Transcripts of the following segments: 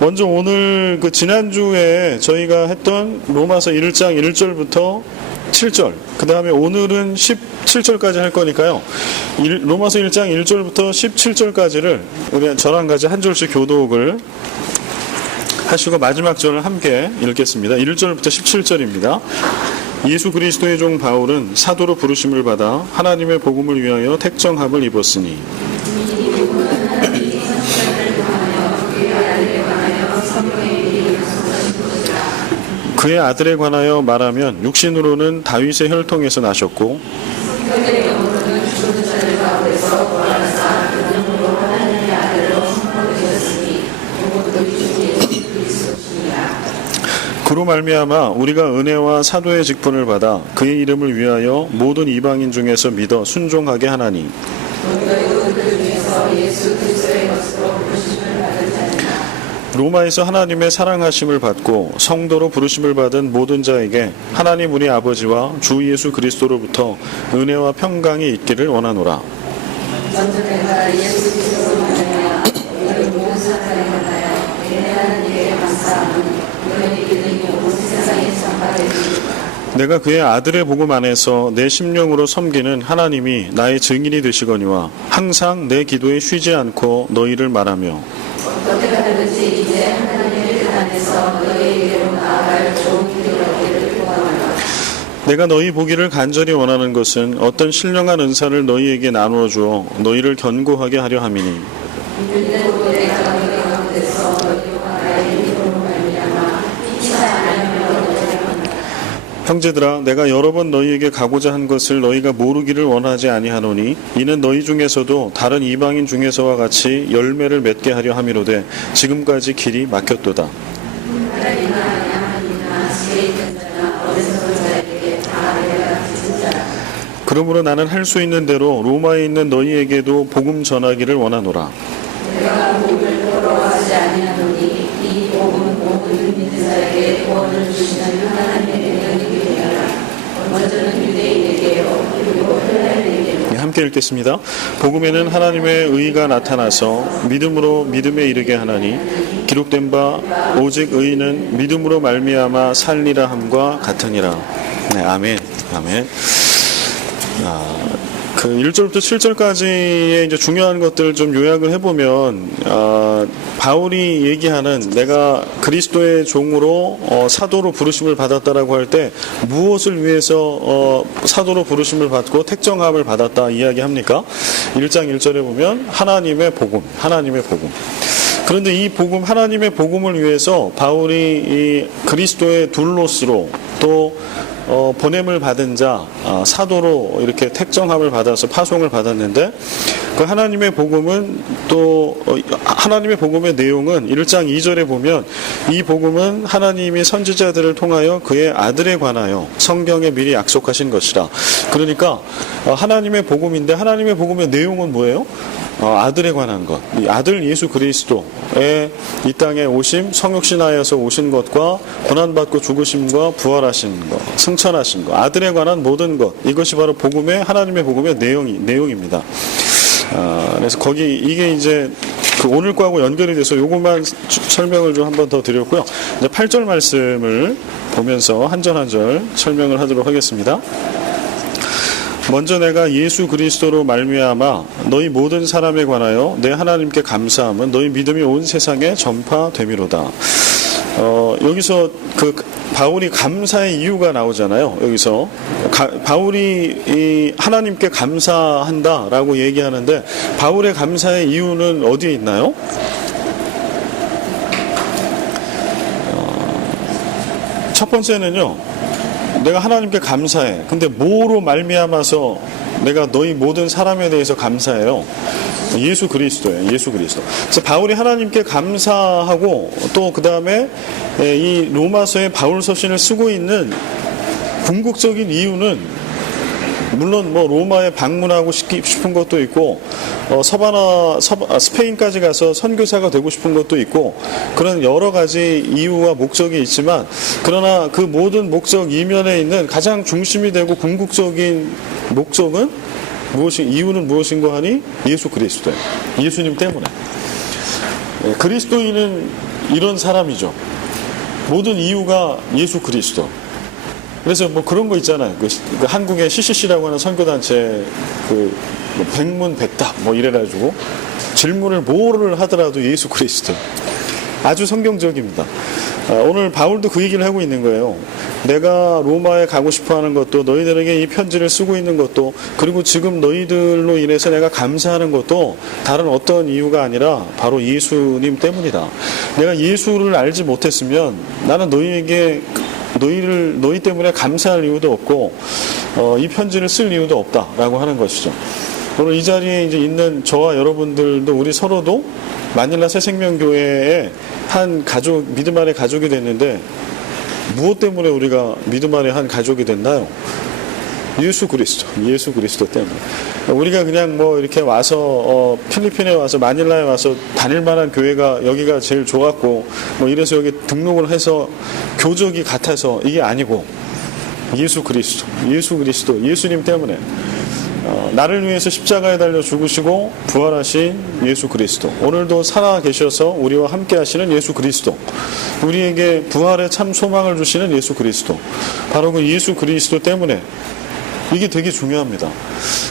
먼저 오늘 그 지난주에 저희가 했던 로마서 1장 1절부터 7절, 그 다음에 오늘은 17절까지 할 거니까요. 로마서 1장 1절부터 17절까지를 우리 저랑 같이 한 절씩 교독을 하시고 마지막 절을 함께 읽겠습니다. 1절부터 17절입니다. 예수 그리스도의 종 바울은 사도로 부르심을 받아 하나님의 복음을 위하여 택정함을 입었으니 그의 아들에 관하여 말하면 육신으로는 다윗의 혈통에서 나셨고 그로 말미암아 우리가 은혜와 사도의 직분을 받아 그의 이름을 위하여 모든 이방인 중에서 믿어 순종하게 하나니 로마에서 하나님의 사랑하심을 받고 성도로 부르심을 받은 모든 자에게 하나님 우리 아버지와 주 예수 그리스도로부터 은혜와 평강이 있기를 원하노라. 먼저 내가 예수 그리스도로 말미암아 우리를 모든 사람에 관하여 은혜하는 일에 감사함은 그의 이름이 온 세상에 전파되리니 내가 그의 아들의 복음 안에서 내 심령으로 섬기는 하나님이 나의 증인이 되시거니와 항상 내 기도에 쉬지 않고 너희를 말하며 어떻게 하든지 이제 하나님의 뜻 안에서 너희 이름으로 나아갈 좋은 길을 얻기를 소망하노라. 내가 너희 보기를 간절히 원하는 것은 어떤 신령한 은사를 너희에게 나누어 주어 너희를 견고하게 하려 함이니 형제들아, 내가 여러 번 너희에게 가고자 한 것을 너희가 모르기를 원하지 아니하노니 이는 너희 중에서도 다른 이방인 중에서와 같이 열매를 맺게 하려 함이로되 지금까지 길이 막혔도다. 그러므로 나는 할 수 있는 대로 로마에 있는 너희에게도 복음 전하기를 원하노라. 내가 복음을 부러워하지 아니하노니 이 복음은 모든 믿는 자에게 구원을 주시는 하나님의 능력이기 먼저는 유대인에게요 그리고 헬라인에게요. 함께 읽겠습니다. 복음에는 하나님의 의가 나타나서 믿음으로 믿음에 이르게 하나니 기록된 바 오직 의인은 믿음으로 말미암아 살리라 함과 같으니라. 네, 아멘. 아멘. 그 1절부터 7절까지의 이제 중요한 것들을 좀 요약을 해보면, 바울이 얘기하는 내가 그리스도의 종으로 사도로 부르심을 받았다라고 할 때 무엇을 위해서 사도로 부르심을 받고 택정함을 받았다 이야기합니까? 1장 1절에 보면 하나님의 복음. 그런데 이 복음, 하나님의 복음을 위해서 바울이 이 그리스도의 둘로스로 또 보냄을 받은 자, 사도로 이렇게 택정함을 받아서 파송을 받았는데 그 하나님의 복음은 또 하나님의 복음의 내용은 1장 2절에 보면 이 복음은 하나님이 선지자들을 통하여 그의 아들에 관하여 성경에 미리 약속하신 것이라. 그러니까 하나님의 복음인데 하나님의 복음의 내용은 뭐예요? 아들에 관한 것, 이 아들 예수 그리스도의 이 땅에 오심, 성육신하여서 오신 것과 고난받고 죽으심과 부활하신 것, 승천하신 것, 아들에 관한 모든 것, 이것이 바로 복음의 하나님의 복음의 내용입니다. 그래서 거기 이게 이제 그 오늘 거하고 연결이 돼서 요것만 설명을 좀 한 번 더 드렸고요. 이제 8절 말씀을 보면서 한 절 한 절 설명을 하도록 하겠습니다. 먼저 내가 예수 그리스도로 말미암아 너희 모든 사람에 관하여 내 하나님께 감사함은 너희 믿음이 온 세상에 전파됨이로다. 여기서 그 바울이 감사의 이유가 나오잖아요. 여기서 바울이 이 하나님께 감사한다라고 얘기하는데 바울의 감사의 이유는 어디에 있나요? 첫 번째는요. 내가 하나님께 감사해. 근데 뭐로 말미암아서 내가 너희 모든 사람에 대해서 감사해요? 예수 그리스도예요. 예수 그리스도. 그래서 바울이 하나님께 감사하고 또 그 다음에 이 로마서에 바울 서신을 쓰고 있는 궁극적인 이유는 물론 뭐 로마에 방문하고 싶은 것도 있고 스페인까지 가서 선교사가 되고 싶은 것도 있고 그런 여러 가지 이유와 목적이 있지만 그러나 그 모든 목적 이면에 있는 가장 중심이 되고 궁극적인 목적은 이유는 무엇인가 하니 예수 그리스도예요. 예수님 때문에. 그리스도인은 이런 사람이죠. 모든 이유가 예수 그리스도. 그래서 뭐 그런 거 있잖아요. 그 한국의 CCC라고 하는 선교단체 뭐 백문백답 뭐 이래가지고 질문을 뭐를 하더라도 예수 그리스도. 아주 성경적입니다. 오늘 바울도 그 얘기를 하고 있는 거예요. 내가 로마에 가고 싶어 하는 것도, 너희들에게 이 편지를 쓰고 있는 것도, 그리고 지금 너희들로 인해서 내가 감사하는 것도 다른 어떤 이유가 아니라 바로 예수님 때문이다. 내가 예수를 알지 못했으면 나는 너희 때문에 감사할 이유도 없고 이 편지를 쓸 이유도 없다라고 하는 것이죠. 오늘 이 자리에 이제 있는 저와 여러분들도 우리 서로도 마닐라 새생명교회의 한 가족, 믿음 안의 가족이 됐는데 무엇 때문에 우리가 믿음 안의 한 가족이 됐나요? 예수 그리스도 때문에. 우리가 그냥 뭐 이렇게 와서 필리핀에 와서 마닐라에 와서 다닐 만한 교회가 여기가 제일 좋았고 뭐 이래서 여기 등록을 해서 교적이 같아서 이게 아니고 예수 그리스도, 예수님 때문에 나를 위해서 십자가에 달려 죽으시고 부활하신 예수 그리스도, 오늘도 살아 계셔서 우리와 함께 하시는 예수 그리스도, 우리에게 부활의 참 소망을 주시는 예수 그리스도, 바로 그 예수 그리스도 때문에 이게 되게 중요합니다.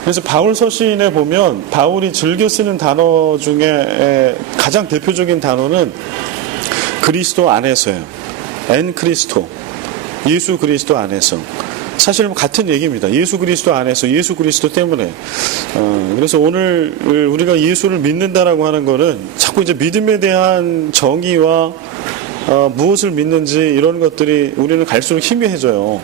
그래서 바울 서신에 보면 바울이 즐겨 쓰는 단어 중에 가장 대표적인 단어는 그리스도 안에서예요. 엔 크리스토, 예수 그리스도 안에서. 사실 같은 얘기입니다. 예수 그리스도 안에서, 예수 그리스도 때문에. 그래서 오늘 우리가 예수를 믿는다라고 하는 거는 자꾸 이제 믿음에 대한 정의와 무엇을 믿는지 이런 것들이 우리는 갈수록 희미해져요.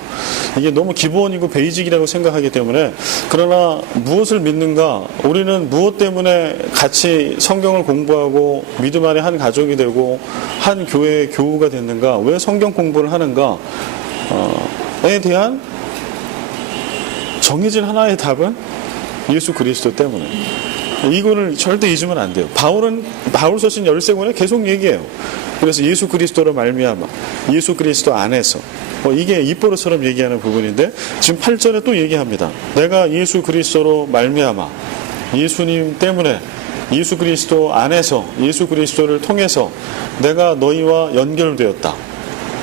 이게 너무 기본이고 베이직이라고 생각하기 때문에. 그러나 무엇을 믿는가, 우리는 무엇 때문에 같이 성경을 공부하고 믿음 안에 한 가족이 되고 한 교회의 교우가 됐는가, 왜 성경 공부를 하는가에 대한 정해진 하나의 답은 예수 그리스도 때문에. 이거를 절대 잊으면 안 돼요. 바울 서신 13권에 계속 얘기해요. 그래서 예수 그리스도로 말미암아, 예수 그리스도 안에서, 이게 입버릇처럼 얘기하는 부분인데 지금 8절에 또 얘기합니다. 내가 예수 그리스도로 말미암아, 예수님 때문에, 예수 그리스도 안에서, 예수 그리스도를 통해서 내가 너희와 연결되었다.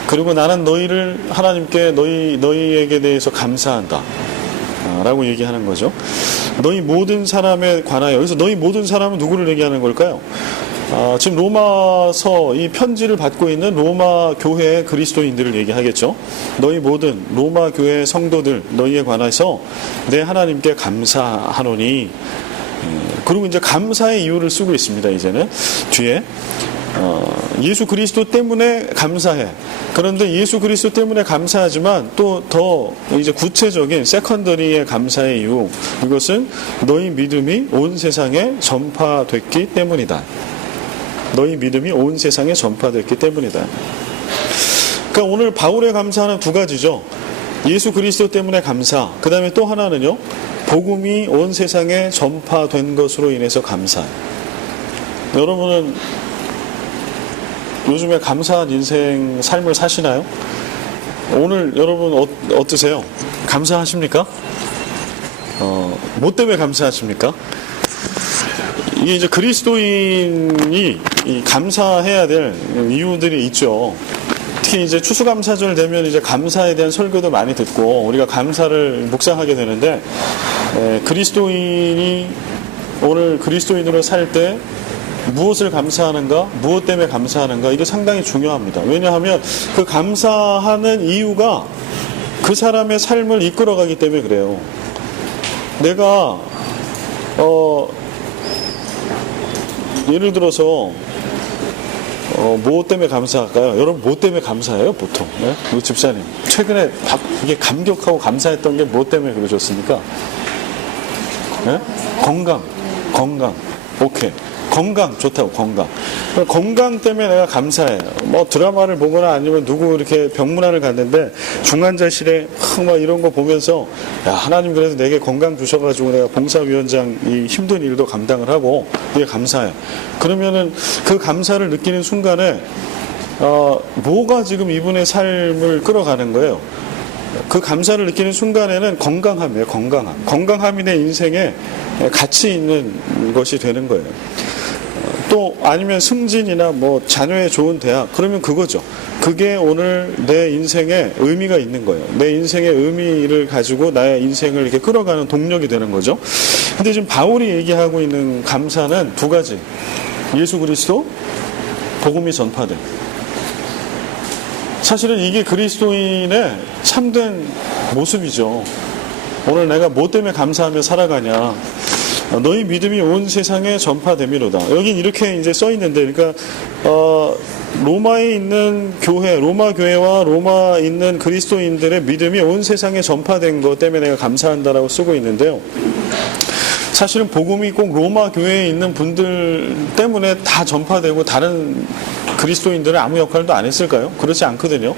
그리고 나는 너희를 하나님께 너희에게 대해서 감사한다 라고 얘기하는 거죠. 너희 모든 사람에 관하여. 여기서 너희 모든 사람은 누구를 얘기하는 걸까요? 지금 로마서 이 편지를 받고 있는 로마 교회의 그리스도인들을 얘기하겠죠. 너희 모든 로마 교회 성도들, 너희에 관해서 내 하나님께 감사하노니. 그리고 이제 감사의 이유를 쓰고 있습니다. 이제는 뒤에 예수 그리스도 때문에 감사해. 그런데 예수 그리스도 때문에 감사하지만 또 더 이제 구체적인 세컨더리의 감사의 이유, 이것은 너희 믿음이 온 세상에 전파됐기 때문이다. 너희 믿음이 온 세상에 전파됐기 때문이다. 그러니까 오늘 바울의 감사는 두 가지죠. 예수 그리스도 때문에 감사, 그 다음에 또 하나는요, 복음이 온 세상에 전파된 것으로 인해서 감사. 여러분은 요즘에 감사한 인생 삶을 사시나요? 오늘 여러분 어떠세요? 감사하십니까? 뭐 때문에 감사하십니까? 이게 이제 그리스도인이 감사해야 될 이유들이 있죠. 특히 이제 추수감사절 되면 이제 감사에 대한 설교도 많이 듣고 우리가 감사를 묵상하게 되는데, 그리스도인이 오늘 그리스도인으로 살 때 무엇을 감사하는가, 무엇 때문에 감사하는가, 이게 상당히 중요합니다. 왜냐하면 그 감사하는 이유가 그 사람의 삶을 이끌어가기 때문에 그래요. 내가 예를 들어서 무엇 때문에 감사할까요? 여러분 뭐 때문에 감사해요 보통? 네? 우리 집사님 최근에 이게 감격하고 감사했던 게 뭐 때문에 그러셨습니까? 네? 건강. 오케이. 건강 좋다고. 건강 때문에 내가 감사해. 뭐 드라마를 보거나 아니면 누구 이렇게 병문안을 갔는데 중환자실에 막 이런 거 보면서, 야, 하나님 그래도 내게 건강 주셔가지고 내가 봉사위원장 이 힘든 일도 감당을 하고 이게 감사해. 그러면은 그 감사를 느끼는 순간에 뭐가 지금 이분의 삶을 끌어가는 거예요? 그 감사를 느끼는 순간에는 건강함이에요. 건강함이 내 인생에 가치 있는 것이 되는 거예요. 또 아니면 승진이나 뭐 자녀의 좋은 대학, 그러면 그거죠. 그게 오늘 내 인생에 의미가 있는 거예요. 내 인생의 의미를 가지고 나의 인생을 이렇게 끌어가는 동력이 되는 거죠. 근데 지금 바울이 얘기하고 있는 감사는 두 가지. 예수 그리스도, 복음이 전파됨. 사실은 이게 그리스도인의 참된 모습이죠. 오늘 내가 뭐 때문에 감사하며 살아가냐. 너희 믿음이 온 세상에 전파됨이로다. 여긴 이렇게 이제 써 있는데, 그러니까 로마에 있는 교회, 로마 교회와 로마에 있는 그리스도인들의 믿음이 온 세상에 전파된 것 때문에 내가 감사한다라고 쓰고 있는데요. 사실은 복음이 꼭 로마 교회에 있는 분들 때문에 다 전파되고 다른 그리스도인들은 아무 역할도 안 했을까요? 그렇지 않거든요.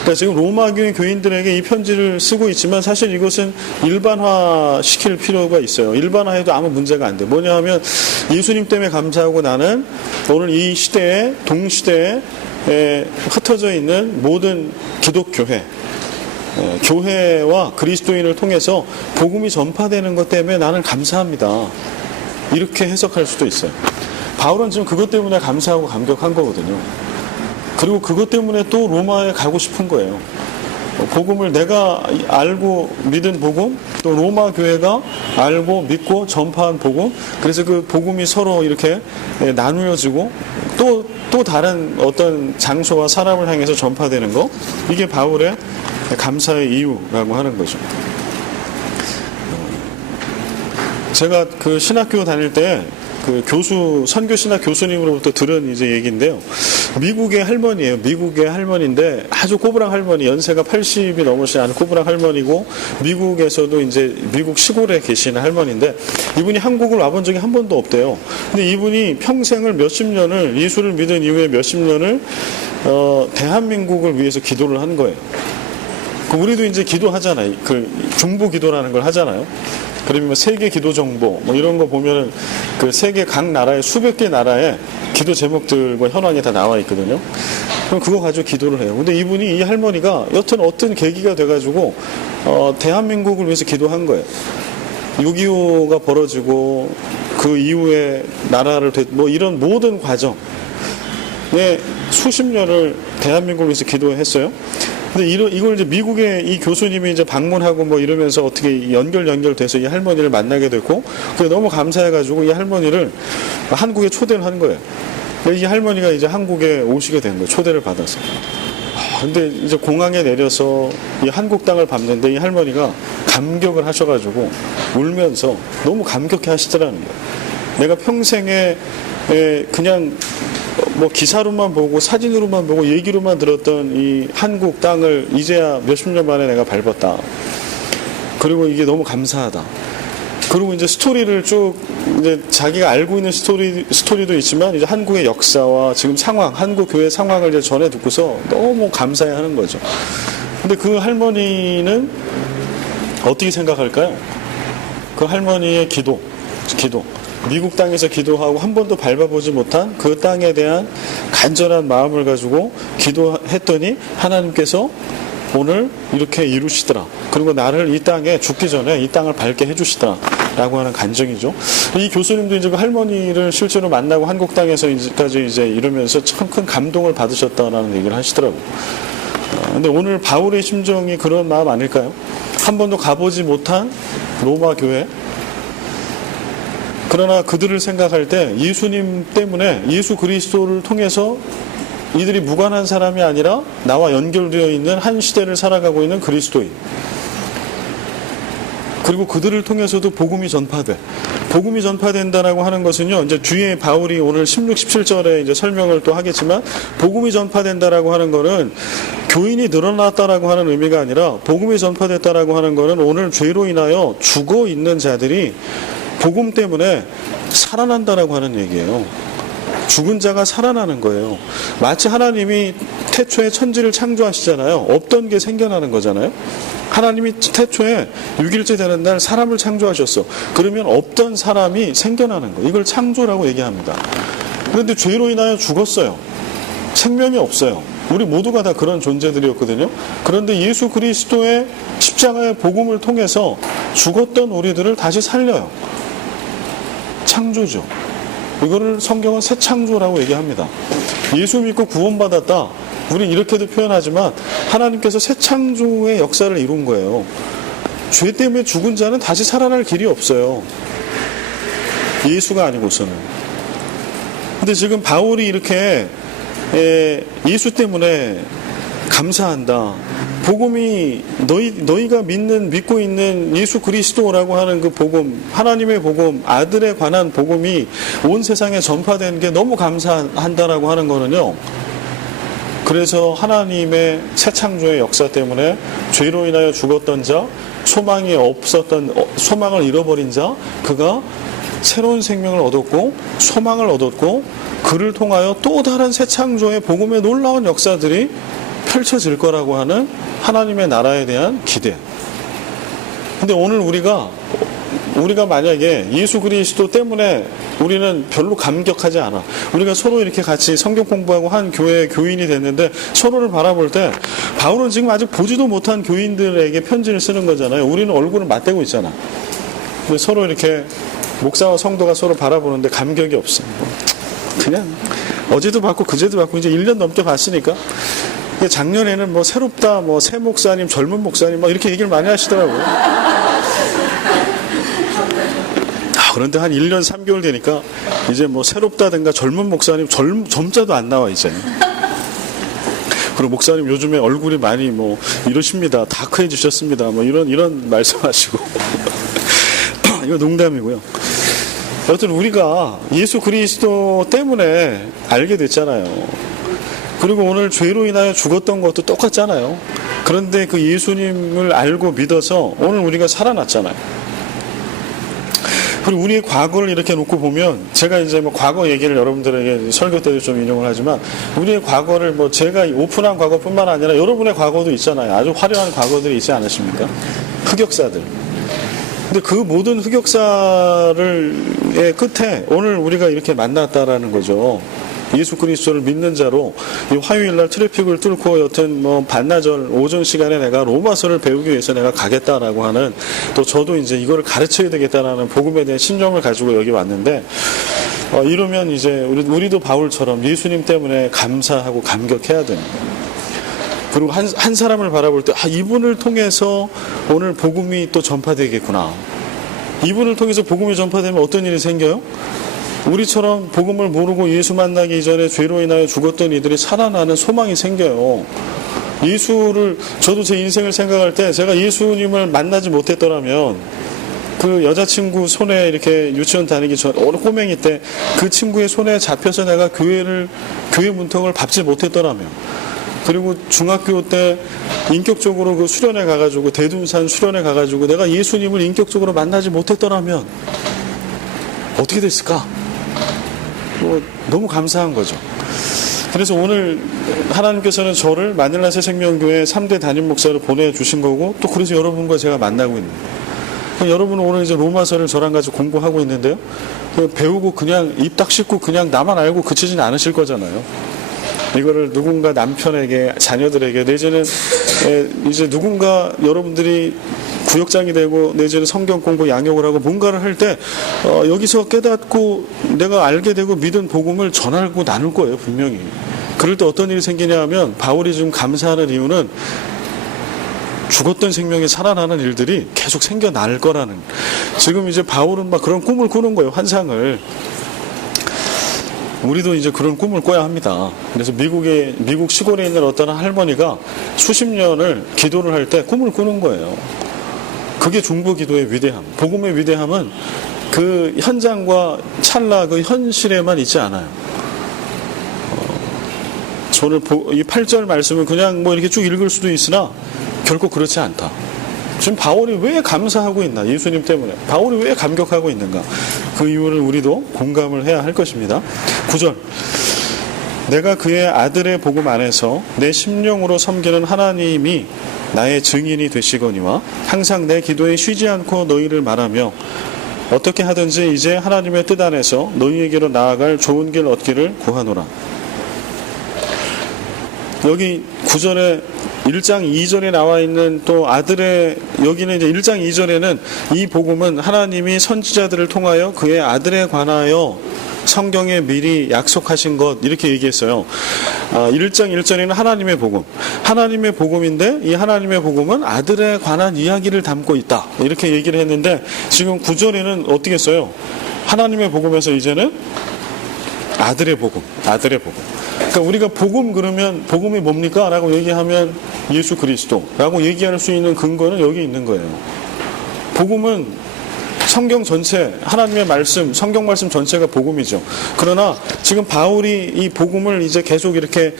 그러니까 지금 로마 교회 교인들에게 이 편지를 쓰고 있지만 사실 이것은 일반화 시킬 필요가 있어요. 일반화해도 아무 문제가 안 돼. 뭐냐 하면 예수님 때문에 감사하고 나는 오늘 이 시대에, 동시대에 흩어져 있는 모든 기독교회, 교회와 그리스도인을 통해서 복음이 전파되는 것 때문에 나는 감사합니다. 이렇게 해석할 수도 있어요. 바울은 지금 그것 때문에 감사하고 감격한 거거든요. 그리고 그것 때문에 또 로마에 가고 싶은 거예요. 복음을 내가 알고 믿은 복음, 또 로마 교회가 알고 믿고 전파한 복음, 그래서 그 복음이 서로 이렇게 나누어지고 또 다른 어떤 장소와 사람을 향해서 전파되는 거, 이게 바울의 감사의 이유라고 하는 거죠. 제가 그 신학교 다닐 때 그 선교 신학 교수님으로부터 들은 이제 얘기인데요. 미국의 할머니예요. 미국의 할머니인데 아주 꼬부랑 할머니, 연세가 80이 넘으신 아주 꼬부랑 할머니고, 미국에서도 이제 미국 시골에 계시는 할머니인데, 이분이 한국을 와본 적이 한 번도 없대요. 근데 이분이 평생을 몇십 년을, 예수를 믿은 이후에 몇십 년을 대한민국을 위해서 기도를 한 거예요. 우리도 이제 기도하잖아요. 그 중보 기도라는 걸 하잖아요. 그러면 세계 기도 정보 뭐 이런 거 보면은 그 세계 각 나라의 수백 개 나라의 기도 제목들과 현황이 다 나와 있거든요. 그럼 그거 가지고 기도를 해요. 근데 이분이, 이 할머니가 여튼 어떤 계기가 돼가지고 대한민국을 위해서 기도한 거예요. 6.25가 벌어지고 그 이후에 나라를 뭐 이런 모든 과정에 수십 년을 대한민국을 위해서 기도했어요. 근데 이걸 이제 미국의 이 교수님이 이제 방문하고 뭐 이러면서 어떻게 연결돼서 이 할머니를 만나게 됐고, 그게 너무 감사해가지고 이 할머니를 한국에 초대를 한 거예요. 이 할머니가 이제 한국에 오시게 된 거예요. 초대를 받아서. 근데 이제 공항에 내려서 이 한국 땅을 밟는데 이 할머니가 감격을 하셔가지고 울면서 너무 감격해 하시더라는 거예요. 내가 평생에 그냥 뭐 기사로만 보고 사진으로만 보고 얘기로만 들었던 이 한국 땅을 이제야 몇십 년 만에 내가 밟았다. 그리고 이게 너무 감사하다. 그리고 이제 스토리를 쭉 이제 자기가 알고 있는 스토리도 있지만 이제 한국의 역사와 지금 상황, 한국 교회 상황을 이제 전해 듣고서 너무 감사해 하는 거죠. 근데 그 할머니는 어떻게 생각할까요? 그 할머니의 기도. 미국 땅에서 기도하고 한 번도 밟아보지 못한 그 땅에 대한 간절한 마음을 가지고 기도했더니 하나님께서 오늘 이렇게 이루시더라. 그리고 나를 이 땅에 죽기 전에 이 땅을 밟게 해주시더라. 라고 하는 간증이죠. 이 교수님도 이제 그 할머니를 실제로 만나고 한국 땅에서까지 이제 이러면서 참 큰 감동을 받으셨다라는 얘기를 하시더라고요. 근데 오늘 바울의 심정이 그런 마음 아닐까요? 한 번도 가보지 못한 로마 교회, 그러나 그들을 생각할 때 예수님 때문에, 예수 그리스도를 통해서 이들이 무관한 사람이 아니라 나와 연결되어 있는 한 시대를 살아가고 있는 그리스도인, 그리고 그들을 통해서도 복음이 전파된다라고 하는 것은요, 이제 뒤에 바울이 오늘 16, 17절에 이제 설명을 또 하겠지만, 복음이 전파된다라고 하는 거는 교인이 늘어났다라고 하는 의미가 아니라, 복음이 전파됐다라고 하는 거는 오늘 죄로 인하여 죽어 있는 자들이 복음 때문에 살아난다라고 하는 얘기예요. 죽은 자가 살아나는 거예요. 마치 하나님이 태초에 천지를 창조하시잖아요. 없던 게 생겨나는 거잖아요. 하나님이 태초에 6일째 되는 날 사람을 창조하셨어. 그러면 없던 사람이 생겨나는 거예요. 이걸 창조라고 얘기합니다. 그런데 죄로 인하여 죽었어요. 생명이 없어요. 우리 모두가 다 그런 존재들이었거든요. 그런데 예수 그리스도의 십자가의 복음을 통해서 죽었던 우리들을 다시 살려요. 창조죠. 이거를 성경은 새 창조라고 얘기합니다. 예수 믿고 구원받았다. 우리 이렇게도 표현하지만 하나님께서 새 창조의 역사를 이룬 거예요. 죄 때문에 죽은 자는 다시 살아날 길이 없어요. 예수가 아니고서는. 근데 지금 바울이 이렇게 예수 때문에 감사한다. 복음이 너희가 믿고 있는 예수 그리스도라고 하는 그 복음, 하나님의 복음, 아들에 관한 복음이 온 세상에 전파된 게 너무 감사한다라고 하는 거는요. 그래서 하나님의 새 창조의 역사 때문에 죄로 인하여 죽었던 자, 소망이 없었던, 소망을 잃어버린 자, 그가 새로운 생명을 얻었고 소망을 얻었고 그를 통하여 또 다른 새 창조의 복음의 놀라운 역사들이 펼쳐질 거라고 하는 하나님의 나라에 대한 기대. 근데 오늘 우리가 만약에 예수 그리스도 때문에 우리는 별로 감격하지 않아. 우리가 서로 이렇게 같이 성경 공부하고 한 교회의 교인이 됐는데 서로를 바라볼 때 바울은 지금 아직 보지도 못한 교인들에게 편지를 쓰는 거잖아요. 우리는 얼굴을 맞대고 있잖아. 근데 서로 이렇게 목사와 성도가 서로 바라보는데 감격이 없어. 그냥 어제도 봤고 그제도 봤고 이제 1년 넘게 봤으니까 작년에는 뭐 새롭다, 뭐 새 목사님, 젊은 목사님 막 이렇게 얘기를 많이 하시더라고요. 그런데 한 1년 3개월 되니까 이제 뭐 새롭다든가 젊은 목사님, 점자도 안 나와 이제. 그리고 목사님 요즘에 얼굴이 많이 뭐 이러십니다. 다크해지셨습니다. 뭐 이런 말씀하시고. 이거 농담이고요. 여튼 우리가 예수 그리스도 때문에 알게 됐잖아요. 그리고 오늘 죄로 인하여 죽었던 것도 똑같잖아요. 그런데 그 예수님을 알고 믿어서 오늘 우리가 살아났잖아요. 그리고 우리의 과거를 이렇게 놓고 보면 제가 이제 뭐 과거 얘기를 여러분들에게 설교 때도 좀 인용을 하지만 우리의 과거를 뭐 제가 오픈한 과거뿐만 아니라 여러분의 과거도 있잖아요. 아주 화려한 과거들이 있지 않으십니까? 흑역사들. 근데 그 모든 흑역사의 끝에 오늘 우리가 이렇게 만났다라는 거죠. 예수 그리스도를 믿는 자로 이 화요일날 트래픽을 뚫고 여튼 뭐 반나절 오전 시간에 내가 로마서를 배우기 위해서 내가 가겠다라고 하는 또 저도 이제 이거를 가르쳐야 되겠다라는 복음에 대한 신념을 가지고 여기 왔는데 이러면 이제 우리도 바울처럼 예수님 때문에 감사하고 감격해야 됩니다. 그리고 한 사람을 바라볼 때 이분을 통해서 오늘 복음이 또 전파되겠구나. 이분을 통해서 복음이 전파되면 어떤 일이 생겨요? 우리처럼 복음을 모르고 예수 만나기 전에 죄로 인하여 죽었던 이들이 살아나는 소망이 생겨요. 저도 제 인생을 생각할 때 제가 예수님을 만나지 못했더라면 그 여자친구 손에 이렇게 유치원 다니기 전 어느 꼬맹이 때 그 친구의 손에 잡혀서 내가 교회 문턱을 밟지 못했더라면 그리고 중학교 때 인격적으로 그 수련회 가가지고 대둔산 수련회 가가지고 내가 예수님을 인격적으로 만나지 못했더라면 어떻게 됐을까? 너무 감사한 거죠. 그래서 오늘 하나님께서는 저를 마닐라 새생명교회 3대 담임 목사를 보내주신 거고 또 그래서 여러분과 제가 만나고 있는 거예요. 여러분은 오늘 이제 로마서를 저랑 같이 공부하고 있는데요. 배우고 그냥 입 딱 씻고 그냥 나만 알고 그치진 않으실 거잖아요. 이거를 누군가 남편에게, 자녀들에게, 내지는 이제 누군가 여러분들이 구역장이 되고 내지는 성경 공부 양육을 하고 뭔가를 할 때 여기서 깨닫고 내가 알게 되고 믿은 복음을 전하고 나눌 거예요, 분명히. 그럴 때 어떤 일이 생기냐 하면 바울이 지금 감사하는 이유는 죽었던 생명이 살아나는 일들이 계속 생겨날 거라는. 지금 이제 바울은 막 그런 꿈을 꾸는 거예요, 환상을. 우리도 이제 그런 꿈을 꿔야 합니다. 그래서 미국 시골에 있는 어떤 할머니가 수십 년을 기도를 할 때 꿈을 꾸는 거예요. 그게 중보기도의 위대함. 복음의 위대함은 그 현장과 찰나 그 현실에만 있지 않아요. 저는 이 8절 말씀은 그냥 뭐 이렇게 쭉 읽을 수도 있으나 결코 그렇지 않다. 지금 바울이 왜 감사하고 있나? 예수님 때문에. 바울이 왜 감격하고 있는가? 그 이유를 우리도 공감을 해야 할 것입니다. 9절. 내가 그의 아들의 복음 안에서 내 심령으로 섬기는 하나님이 나의 증인이 되시거니와 항상 내 기도에 쉬지 않고 너희를 말하며 어떻게 하든지 이제 하나님의 뜻 안에서 너희에게로 나아갈 좋은 길 얻기를 구하노라. 여기 9절에 1장 2절에 나와 있는 또 아들의, 여기는 이제 1장 2절에는 이 복음은 하나님이 선지자들을 통하여 그의 아들에 관하여 성경에 미리 약속하신 것 이렇게 얘기했어요. 1장 1절에는 하나님의 복음. 하나님의 복음인데 이 하나님의 복음은 아들에 관한 이야기를 담고 있다. 이렇게 얘기를 했는데 지금 9절에는 어떻게 써요? 하나님의 복음에서 이제는 아들의 복음. 아들의 복음. 그러니까 우리가 복음 그러면 복음이 뭡니까? 라고 얘기하면 예수 그리스도라고 얘기할 수 있는 근거는 여기 있는 거예요. 복음은 성경 전체, 하나님의 말씀, 성경 말씀 전체가 복음이죠. 그러나 지금 바울이 이 복음을 이제 계속 이렇게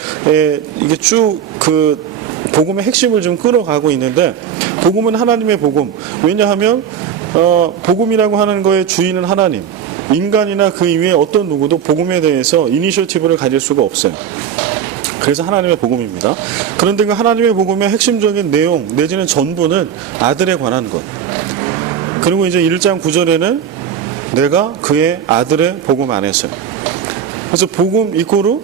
이게 쭉 그 복음의 핵심을 좀 끌어가고 있는데 복음은 하나님의 복음. 왜냐하면 복음이라고 하는 거의 주인은 하나님. 인간이나 그 이외에 어떤 누구도 복음에 대해서 이니셔티브를 가질 수가 없어요. 그래서 하나님의 복음입니다. 그런데 그 하나님의 복음의 핵심적인 내용 내지는 전부는 아들에 관한 것. 그리고 이제 1장 9절에는 내가 그의 아들의 복음 안에서요. 그래서 복음 이꼬르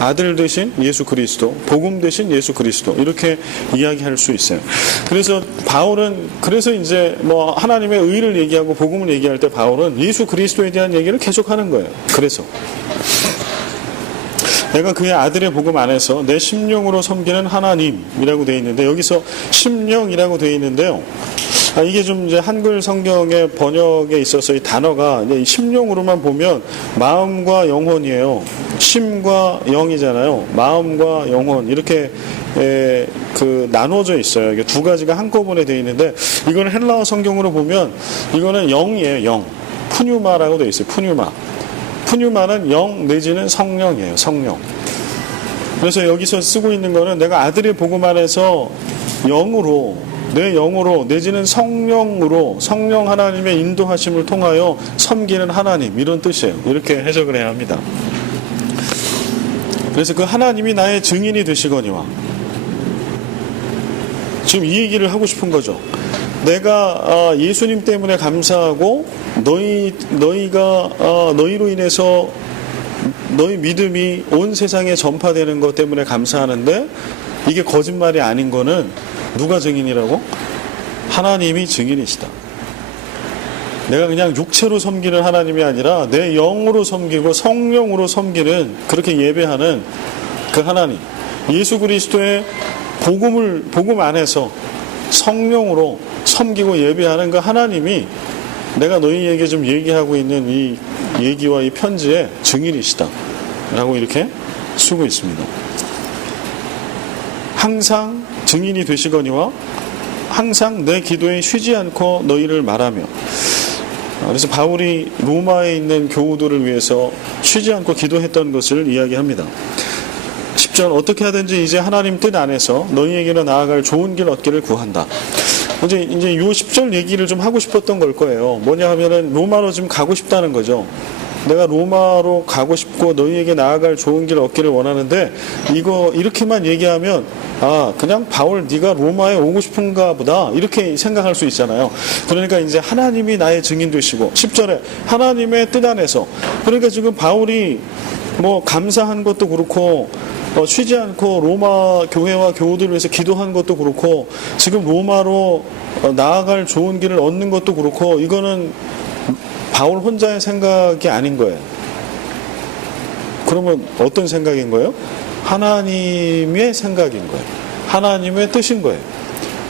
아들 대신 예수 그리스도, 복음 대신 예수 그리스도 이렇게 이야기할 수 있어요. 그래서 바울은 그래서 이제 뭐 하나님의 의를 얘기하고 복음을 얘기할 때 바울은 예수 그리스도에 대한 얘기를 계속하는 거예요. 그래서 내가 그의 아들의 복음 안에서 내 심령으로 섬기는 하나님이라고 되어 있는데 여기서 심령이라고 되어 있는데요. 이게 좀 이제 한글 성경의 번역에 있어서 이 단어가 이제 심령으로만 보면 마음과 영혼이에요. 심과 영이잖아요. 마음과 영혼 이렇게 그 나눠져 있어요. 이게 두 가지가 한꺼번에 되어 있는데 이거는 헬라어 성경으로 보면 이거는 영이에요. 영. 푸뉴마라고 되어 있어요. 푸뉴마. 푸뉴마는 영 내지는 성령이에요. 성령. 그래서 여기서 쓰고 있는 거는 내가 아들의 복음 안에서 영으로 내 영으로 내지는 성령으로 성령 하나님의 인도하심을 통하여 섬기는 하나님 이런 뜻이에요. 이렇게 해석을 해야 합니다. 그래서 그 하나님이 나의 증인이 되시거니와 지금 이 얘기를 하고 싶은 거죠. 내가 예수님 때문에 감사하고 너희가 너희로 인해서 너희 믿음이 온 세상에 전파되는 것 때문에 감사하는데 이게 거짓말이 아닌 거는 누가 증인이라고? 하나님이 증인이시다. 내가 그냥 육체로 섬기는 하나님이 아니라 내 영으로 섬기고 성령으로 섬기는 그렇게 예배하는 그 하나님 예수 그리스도의 복음 안에서 성령으로 섬기고 예배하는 그 하나님이 내가 너희에게 좀 얘기하고 있는 이 얘기와 이 편지의 증인이시다 라고 이렇게 쓰고 있습니다. 항상 증인이 되시거니와 항상 내 기도에 쉬지 않고 너희를 말하며 그래서 바울이 로마에 있는 교우들을 위해서 쉬지 않고 기도했던 것을 이야기합니다. 10절 어떻게 하든지 이제 하나님 뜻 안에서 너희에게로 나아갈 좋은 길 얻기를 구한다. 이제 이 10절 얘기를 좀 하고 싶었던 걸 거예요. 뭐냐 하면은 로마로 좀 가고 싶다는 거죠. 내가 로마로 가고 싶고 너희에게 나아갈 좋은 길 얻기를 원하는데 이거 이렇게만 얘기하면 그냥 바울 네가 로마에 오고 싶은가 보다 이렇게 생각할 수 있잖아요. 그러니까 이제 하나님이 나의 증인 되시고 10절에 하나님의 뜻 안에서 그러니까 지금 바울이 뭐 감사한 것도 그렇고 쉬지 않고 로마 교회와 교우들을 위해서 기도한 것도 그렇고 지금 로마로 나아갈 좋은 길을 얻는 것도 그렇고 이거는 바울 혼자의 생각이 아닌 거예요. 그러면 어떤 생각인 거예요? 하나님의 생각인 거예요. 하나님의 뜻인 거예요.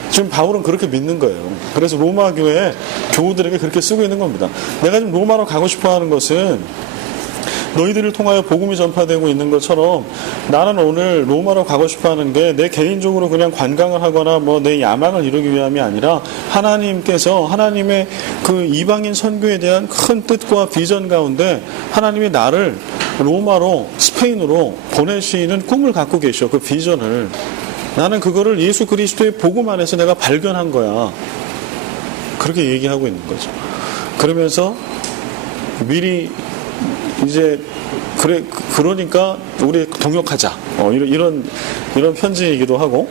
지금 바울은 그렇게 믿는 거예요. 그래서 로마 교회 교우들에게 그렇게 쓰고 있는 겁니다. 내가 지금 로마로 가고 싶어 하는 것은 너희들을 통하여 복음이 전파되고 있는 것처럼 나는 오늘 로마로 가고 싶어 하는 게 내 개인적으로 그냥 관광을 하거나 뭐 내 야망을 이루기 위함이 아니라 하나님께서 하나님의 그 이방인 선교에 대한 큰 뜻과 비전 가운데 하나님이 나를 로마로 스페인으로 보내시는 꿈을 갖고 계셔. 그 비전을 나는 그거를 예수 그리스도의 복음 안에서 내가 발견한 거야. 그렇게 얘기하고 있는 거죠. 그러면서 미리 이제 그러니까 우리 동역하자. 이런 편지이기도 하고.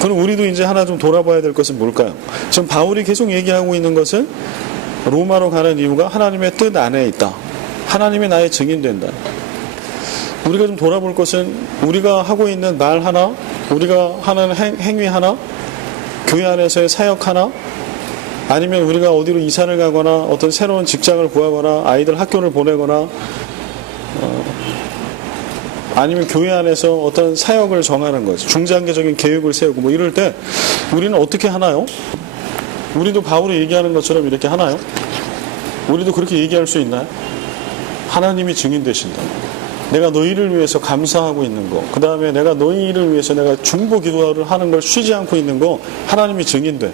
그럼 우리도 이제 하나 좀 돌아봐야 될 것은 뭘까요? 지금 바울이 계속 얘기하고 있는 것은 로마로 가는 이유가 하나님의 뜻 안에 있다. 하나님이 나의 증인된다. 우리가 좀 돌아볼 것은 우리가 하고 있는 말 하나, 우리가 하는 행위 하나, 교회 안에서의 사역 하나, 아니면 우리가 어디로 이사를 가거나 어떤 새로운 직장을 구하거나 아이들 학교를 보내거나 아니면 교회 안에서 어떤 사역을 정하는 거죠. 중장기적인 계획을 세우고 뭐 이럴 때 우리는 어떻게 하나요? 우리도 바울이 얘기하는 것처럼 이렇게 하나요? 우리도 그렇게 얘기할 수 있나요? 하나님이 증인 되신다. 내가 너희를 위해서 감사하고 있는 거, 그 다음에 내가 너희를 위해서 내가 중보 기도를 하는 걸 쉬지 않고 있는 거 하나님이 증인돼.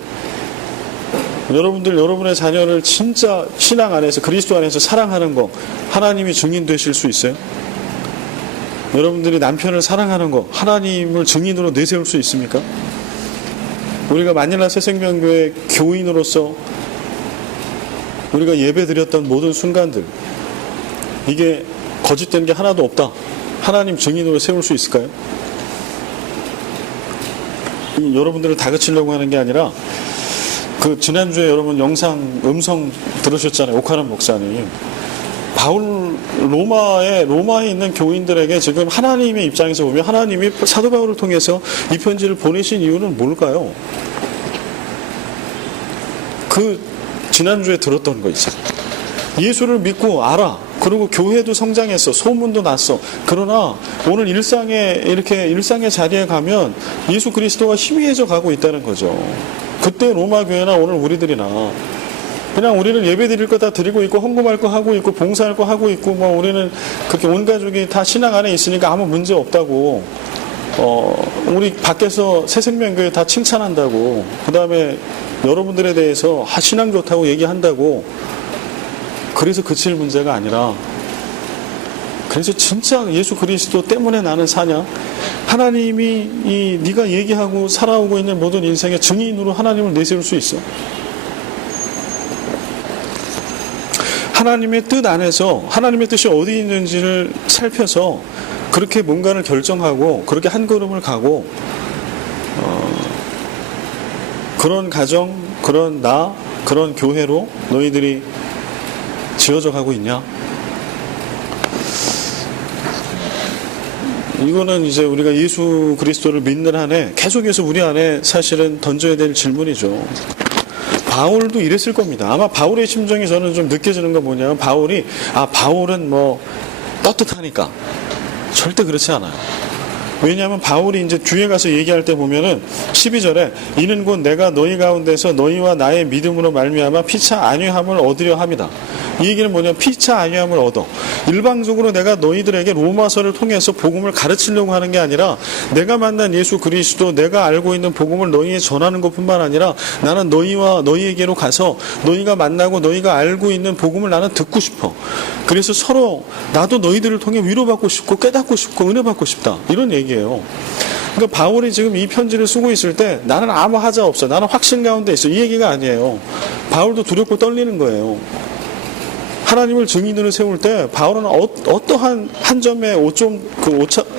여러분들 여러분의 자녀를 진짜 신앙 안에서 그리스도 안에서 사랑하는 거 하나님이 증인 되실 수 있어요? 여러분들이 남편을 사랑하는 거 하나님을 증인으로 내세울 수 있습니까? 우리가 마닐라 새생명교회 교인으로서 우리가 예배드렸던 모든 순간들 이게 거짓된 게 하나도 없다. 하나님 증인으로 세울 수 있을까요? 여러분들을 다그치려고 하는 게 아니라 그 지난주에 여러분 음성 들으셨잖아요. 오카람 목사님. 바울 로마에 있는 교인들에게 지금 하나님의 입장에서 보면 하나님이 사도 바울을 통해서 이 편지를 보내신 이유는 뭘까요? 그 지난주에 들었던 거 있잖아요. 예수를 믿고 알아. 그리고 교회도 성장했어. 소문도 났어. 그러나 오늘 일상의 자리에 가면 예수 그리스도가 희미해져 가고 있다는 거죠. 그때 로마 교회나 오늘 우리들이나 그냥 우리는 예배 드릴 거 다 드리고 있고 헌금할 거 하고 있고 봉사할 거 하고 있고 뭐 우리는 그렇게 온 가족이 다 신앙 안에 있으니까 아무 문제 없다고 우리 밖에서 새생명교회 다 칭찬한다고 그 다음에 여러분들에 대해서 신앙 좋다고 얘기한다고 그래서 그칠 문제가 아니라 그래서 진짜 예수 그리스도 때문에 나는 사냐? 하나님이 네가 얘기하고 살아오고 있는 모든 인생의 증인으로 하나님을 내세울 수 있어. 하나님의 뜻 안에서 하나님의 뜻이 어디 있는지를 살펴서 그렇게 뭔가를 결정하고 그렇게 한 걸음을 가고 그런 가정, 그런 그런 교회로 너희들이 지어져 가고 있냐? 이거는 이제 우리가 예수 그리스도를 믿는 한에 계속해서 우리 안에 사실은 던져야 될 질문이죠. 바울도 이랬을 겁니다. 아마 바울의 심정이 저는 좀 느껴지는 건 뭐냐면 바울은 뭐 떳떳하니까 절대 그렇지 않아요. 왜냐하면 바울이 이제 뒤에 가서 얘기할 때 보면은 12절에 이는 곧 내가 너희 가운데서 너희와 나의 믿음으로 말미암아 피차 안위함을 얻으려 함이다. 이 얘기는 뭐냐면 피차 안위함을 얻어. 일방적으로 내가 너희들에게 로마서를 통해서 복음을 가르치려고 하는 게 아니라 내가 만난 예수 그리스도 내가 알고 있는 복음을 너희에 전하는 것뿐만 아니라 나는 너희와 너희에게로 가서 너희가 만나고 너희가 알고 있는 복음을 나는 듣고 싶어. 그래서 서로 나도 너희들을 통해 위로받고 싶고 깨닫고 싶고 은혜 받고 싶다. 이런 얘기예요. 그러니까 바울이 지금 이 편지를 쓰고 있을 때 나는 아무 하자 없어. 나는 확신 가운데 있어. 이 얘기가 아니에요. 바울도 두렵고 떨리는 거예요. 하나님을 증인으로 세울 때 바울은 어떠한 한 점의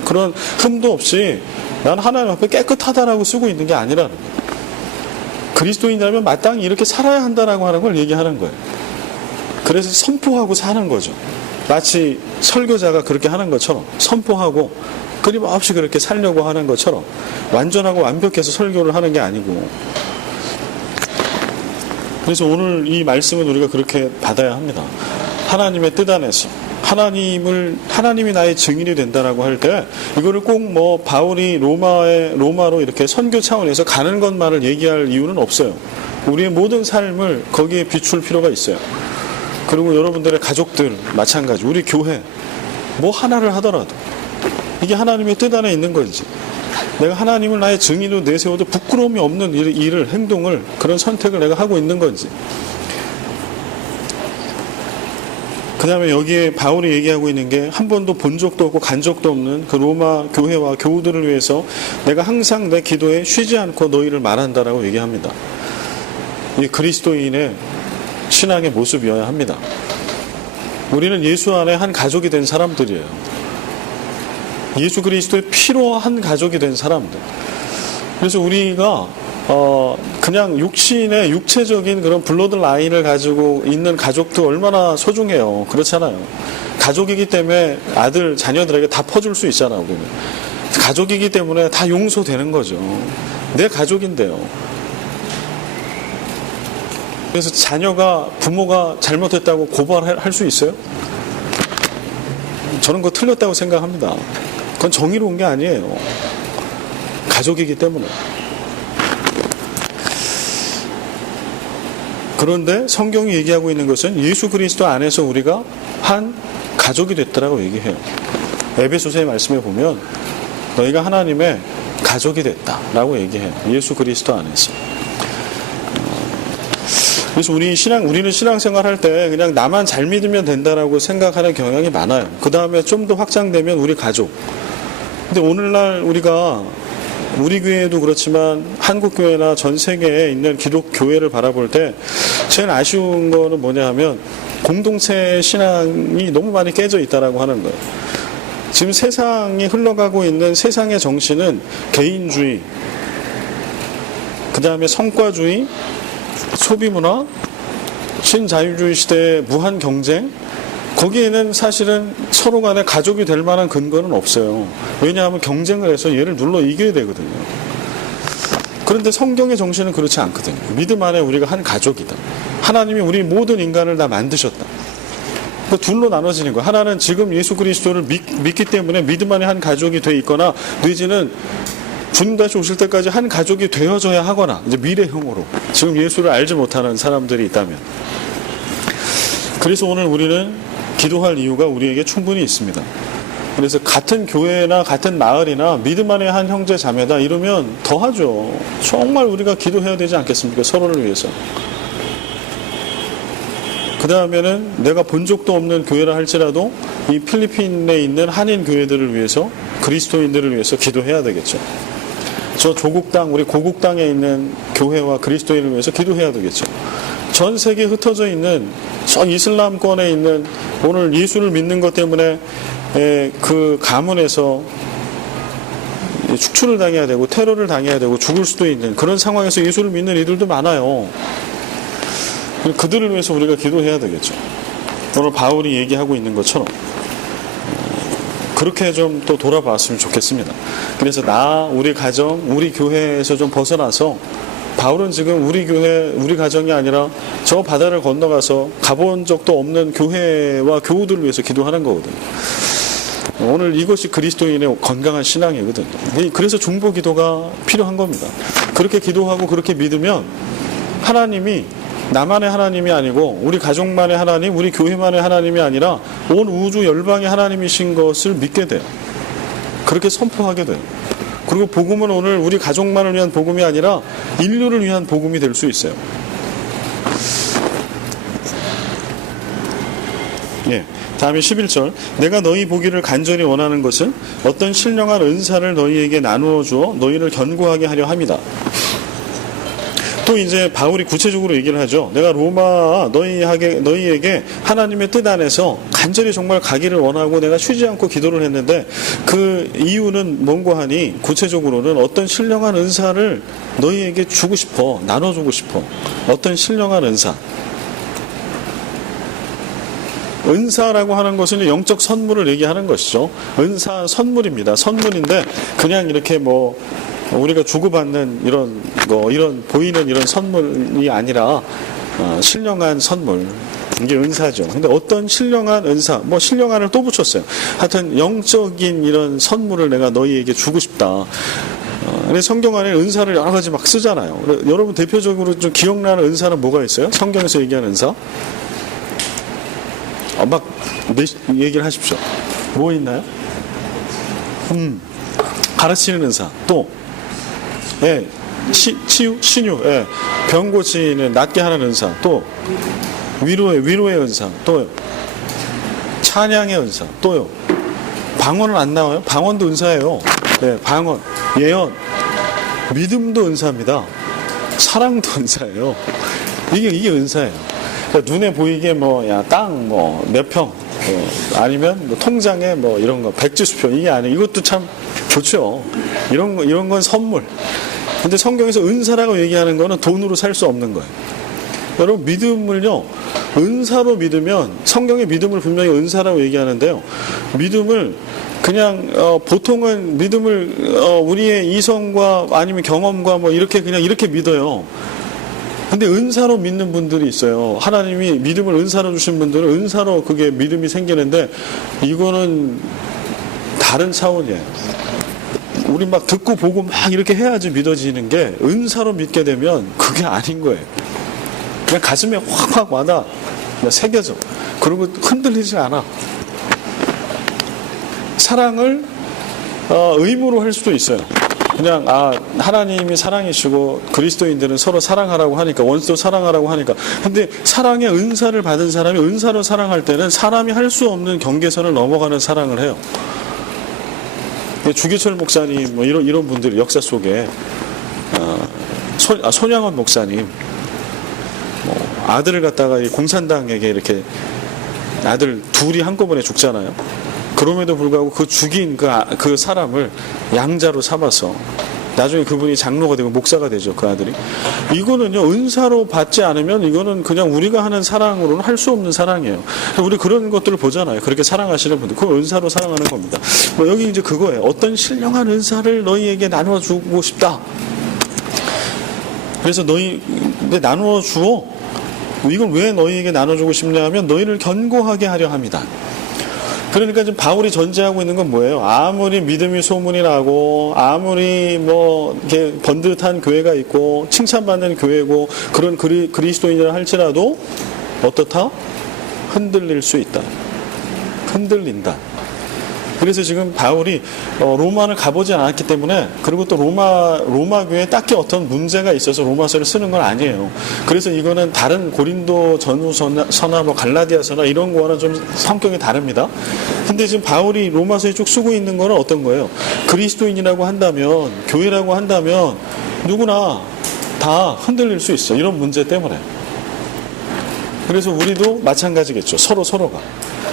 그런 흠도 없이 나는 하나님 앞에 깨끗하다라고 쓰고 있는 게 아니라는 거예요. 그리스도인이라면 마땅히 이렇게 살아야 한다라고 하는 걸 얘기하는 거예요. 그래서 선포하고 사는 거죠. 마치 설교자가 그렇게 하는 것처럼 선포하고 끊임없이 그렇게 살려고 하는 것처럼 완전하고 완벽해서 설교를 하는 게 아니고 그래서 오늘 이 말씀은 우리가 그렇게 받아야 합니다. 하나님의 뜻 안에서 하나님이 나의 증인이 된다라고 할 때 이거를 꼭 뭐 바울이 로마로 이렇게 선교 차원에서 가는 것만을 얘기할 이유는 없어요. 우리의 모든 삶을 거기에 비출 필요가 있어요. 그리고 여러분들의 가족들 마찬가지 우리 교회 뭐 하나를 하더라도 이게 하나님의 뜻 안에 있는 건지 내가 하나님을 나의 증인으로 내세워도 부끄러움이 없는 행동을 그런 선택을 내가 하고 있는 건지 그 다음에 여기에 바울이 얘기하고 있는 게 한 번도 본 적도 없고 간 적도 없는 그 로마 교회와 교우들을 위해서 내가 항상 내 기도에 쉬지 않고 너희를 말한다라고 얘기합니다. 이 그리스도인의 신앙의 모습이어야 합니다. 우리는 예수 안에 한 가족이 된 사람들이에요. 예수 그리스도의 피로 한 가족이 된 사람들. 그래서 우리가 그냥 육신의 육체적인 그런 블러드 라인을 가지고 있는 가족도 얼마나 소중해요. 그렇잖아요. 가족이기 때문에 아들, 자녀들에게 다 퍼줄 수 있잖아요. 우리는. 가족이기 때문에 다 용서되는 거죠. 내 가족인데요. 그래서 자녀가 부모가 잘못했다고 고발할 수 있어요? 저는 그거 틀렸다고 생각합니다. 그건 정의로운 게 아니에요. 가족이기 때문에. 그런데 성경이 얘기하고 있는 것은 예수 그리스도 안에서 우리가 한 가족이 됐다라고 얘기해요. 에베소서의 말씀에 보면 너희가 하나님의 가족이 됐다라고 얘기해요. 예수 그리스도 안에서. 그래서 우리는 신앙생활 할 때 그냥 나만 잘 믿으면 된다라고 생각하는 경향이 많아요. 그 다음에 좀 더 확장되면 우리 가족. 근데 오늘날 우리 교회도 그렇지만 한국교회나 전 세계에 있는 기독교회를 바라볼 때 제일 아쉬운 거는 뭐냐 하면 공동체 신앙이 너무 많이 깨져 있다라고 하는 거예요. 지금 세상이 흘러가고 있는 세상의 정신은 개인주의, 그 다음에 성과주의, 소비문화, 신자유주의 시대의 무한 경쟁, 거기에는 사실은 서로 간에 가족이 될 만한 근거는 없어요. 왜냐하면 경쟁을 해서 얘를 눌러 이겨야 되거든요. 그런데 성경의 정신은 그렇지 않거든요. 믿음 안에 우리가 한 가족이다. 하나님이 우리 모든 인간을 다 만드셨다. 그 둘로 나눠지는 거예요. 하나는 지금 예수 그리스도를 믿기 때문에 믿음 안에 한 가족이 돼 있거나, 내지는 주님 다시 오실 때까지 한 가족이 되어져야 하거나, 이제 미래형으로 지금 예수를 알지 못하는 사람들이 있다면. 그래서 오늘 우리는 기도할 이유가 우리에게 충분히 있습니다. 그래서 같은 교회나 같은 마을이나 믿음 안에 한 형제 자매다 이러면 더하죠. 정말 우리가 기도해야 되지 않겠습니까? 서로를 위해서. 그 다음에는 내가 본 적도 없는 교회라 할지라도 이 필리핀에 있는 한인 교회들을 위해서, 그리스도인들을 위해서 기도해야 되겠죠. 저 조국 땅, 우리 고국 땅에 있는 교회와 그리스도인을 위해서 기도해야 되겠죠. 전 세계에 흩어져 있는 저 이슬람권에 있는, 오늘 예수를 믿는 것 때문에 그 가문에서 축출을 당해야 되고 테러를 당해야 되고 죽을 수도 있는 그런 상황에서 예수를 믿는 이들도 많아요. 그들을 위해서 우리가 기도해야 되겠죠. 오늘 바울이 얘기하고 있는 것처럼 그렇게 좀 또 돌아봤으면 좋겠습니다. 그래서 우리 가정, 우리 교회에서 좀 벗어나서, 바울은 지금 우리 교회, 우리 가정이 아니라 저 바다를 건너가서 가본 적도 없는 교회와 교우들을 위해서 기도하는 거거든요. 오늘 이것이 그리스도인의 건강한 신앙이거든요. 그래서 중보 기도가 필요한 겁니다. 그렇게 기도하고 그렇게 믿으면 하나님이 나만의 하나님이 아니고 우리 가족만의 하나님, 우리 교회만의 하나님이 아니라 온 우주 열방의 하나님이신 것을 믿게 돼요. 그렇게 선포하게 돼요. 그리고 복음은 오늘 우리 가족만을 위한 복음이 아니라 인류를 위한 복음이 될 수 있어요. 예. 다음에 11절. 내가 너희 보기를 간절히 원하는 것은 어떤 신령한 은사를 너희에게 나누어 주어 너희를 견고하게 하려 함이다. 또 이제 바울이 구체적으로 얘기를 하죠. 내가 로마 너희에게 하나님의 뜻 안에서 간절히 정말 가기를 원하고 내가 쉬지 않고 기도를 했는데, 그 이유는 뭔고 하니 구체적으로는 어떤 신령한 은사를 너희에게 주고 싶어, 나눠주고 싶어. 어떤 신령한 은사. 은사라고 하는 것은 영적 선물을 얘기하는 것이죠. 은사 선물입니다. 선물인데 그냥 이렇게 우리가 주고받는 이런 보이는 이런 선물이 아니라 신령한 선물, 이게 은사죠. 근데 어떤 신령한 은사, 신령한을 또 붙였어요. 하여튼 영적인 이런 선물을 내가 너희에게 주고 싶다. 근데 성경 안에 은사를 여러 가지 막 쓰잖아요. 여러분 대표적으로 좀 기억나는 은사는 뭐가 있어요? 성경에서 얘기하는 은사? 얘기를 하십시오. 뭐 있나요? 가르치는 은사. 또 신유, 병 고치는, 낫게 하는 은사. 또 위로의 은사. 또요, 찬양의 은사. 또요, 방언은 안 나와요? 방언도 은사예요. 방언, 예언, 믿음도 은사입니다. 사랑도 은사예요. 이게 은사예요. 그러니까 눈에 보이게 땅 몇 평, 아니면 통장에 이런 거 백지수표, 이게 아니에요. 이것도 참 좋죠. 이런 건 선물. 근데 성경에서 은사라고 얘기하는 거는 돈으로 살 수 없는 거예요. 여러분, 믿음을요, 은사로 믿으면, 성경의 믿음을 분명히 은사라고 얘기하는데요, 믿음을 그냥 보통은 믿음을 우리의 이성과 아니면 경험과 이렇게 그냥 이렇게 믿어요. 근데 은사로 믿는 분들이 있어요. 하나님이 믿음을 은사로 주신 분들은 은사로 그게 믿음이 생기는데 이거는 다른 차원이에요. 우리 막 듣고 보고 막 이렇게 해야지 믿어지는 게 은사로 믿게 되면 그게 아닌 거예요. 그냥 가슴에 확확 와닿아. 그냥 새겨져. 그리고 흔들리지 않아. 사랑을 의무로 할 수도 있어요. 그냥 하나님이 사랑이시고 그리스도인들은 서로 사랑하라고 하니까, 원수도 사랑하라고 하니까. 근데 사랑의 은사를 받은 사람이 은사로 사랑할 때는 사람이 할 수 없는 경계선을 넘어가는 사랑을 해요. 주기철 목사님 뭐 이런 분들 역사 속에 손양원 목사님 아들을 갖다가 공산당에게 이렇게 아들 둘이 한꺼번에 죽잖아요. 그럼에도 불구하고 그 죽인 그 사람을 양자로 삼아서 나중에 그분이 장로가 되고 목사가 되죠. 그 아들이. 이거는요, 은사로 받지 않으면 이거는 그냥 우리가 하는 사랑으로는 할 수 없는 사랑이에요. 우리 그런 것들을 보잖아요. 그렇게 사랑하시는 분들. 그걸 은사로 사랑하는 겁니다. 여기 이제 그거예요. 어떤 신령한 은사를 너희에게 나눠주고 싶다. 그래서 너희에게 나누어 주어. 이걸 왜 너희에게 나눠주고 싶냐 하면 너희를 견고하게 하려 합니다. 그러니까 지금 바울이 전제하고 있는 건 뭐예요? 아무리 믿음이 소문이 나고 아무리 이렇게 번듯한 교회가 있고 칭찬받는 교회고 그런 그리스도인이라 할지라도 어떻다? 흔들릴 수 있다. 흔들린다. 그래서 지금 바울이 로마를 가보지 않았기 때문에, 그리고 또 로마 교회에 딱히 어떤 문제가 있어서 로마서를 쓰는 건 아니에요. 그래서 이거는 다른 고린도 전후서나 갈라디아서나 이런 거와는 좀 성격이 다릅니다. 근데 지금 바울이 로마서에 쭉 쓰고 있는 거는 어떤 거예요? 그리스도인이라고 한다면, 교회라고 한다면 누구나 다 흔들릴 수 있어. 이런 문제 때문에. 그래서 우리도 마찬가지겠죠. 서로가.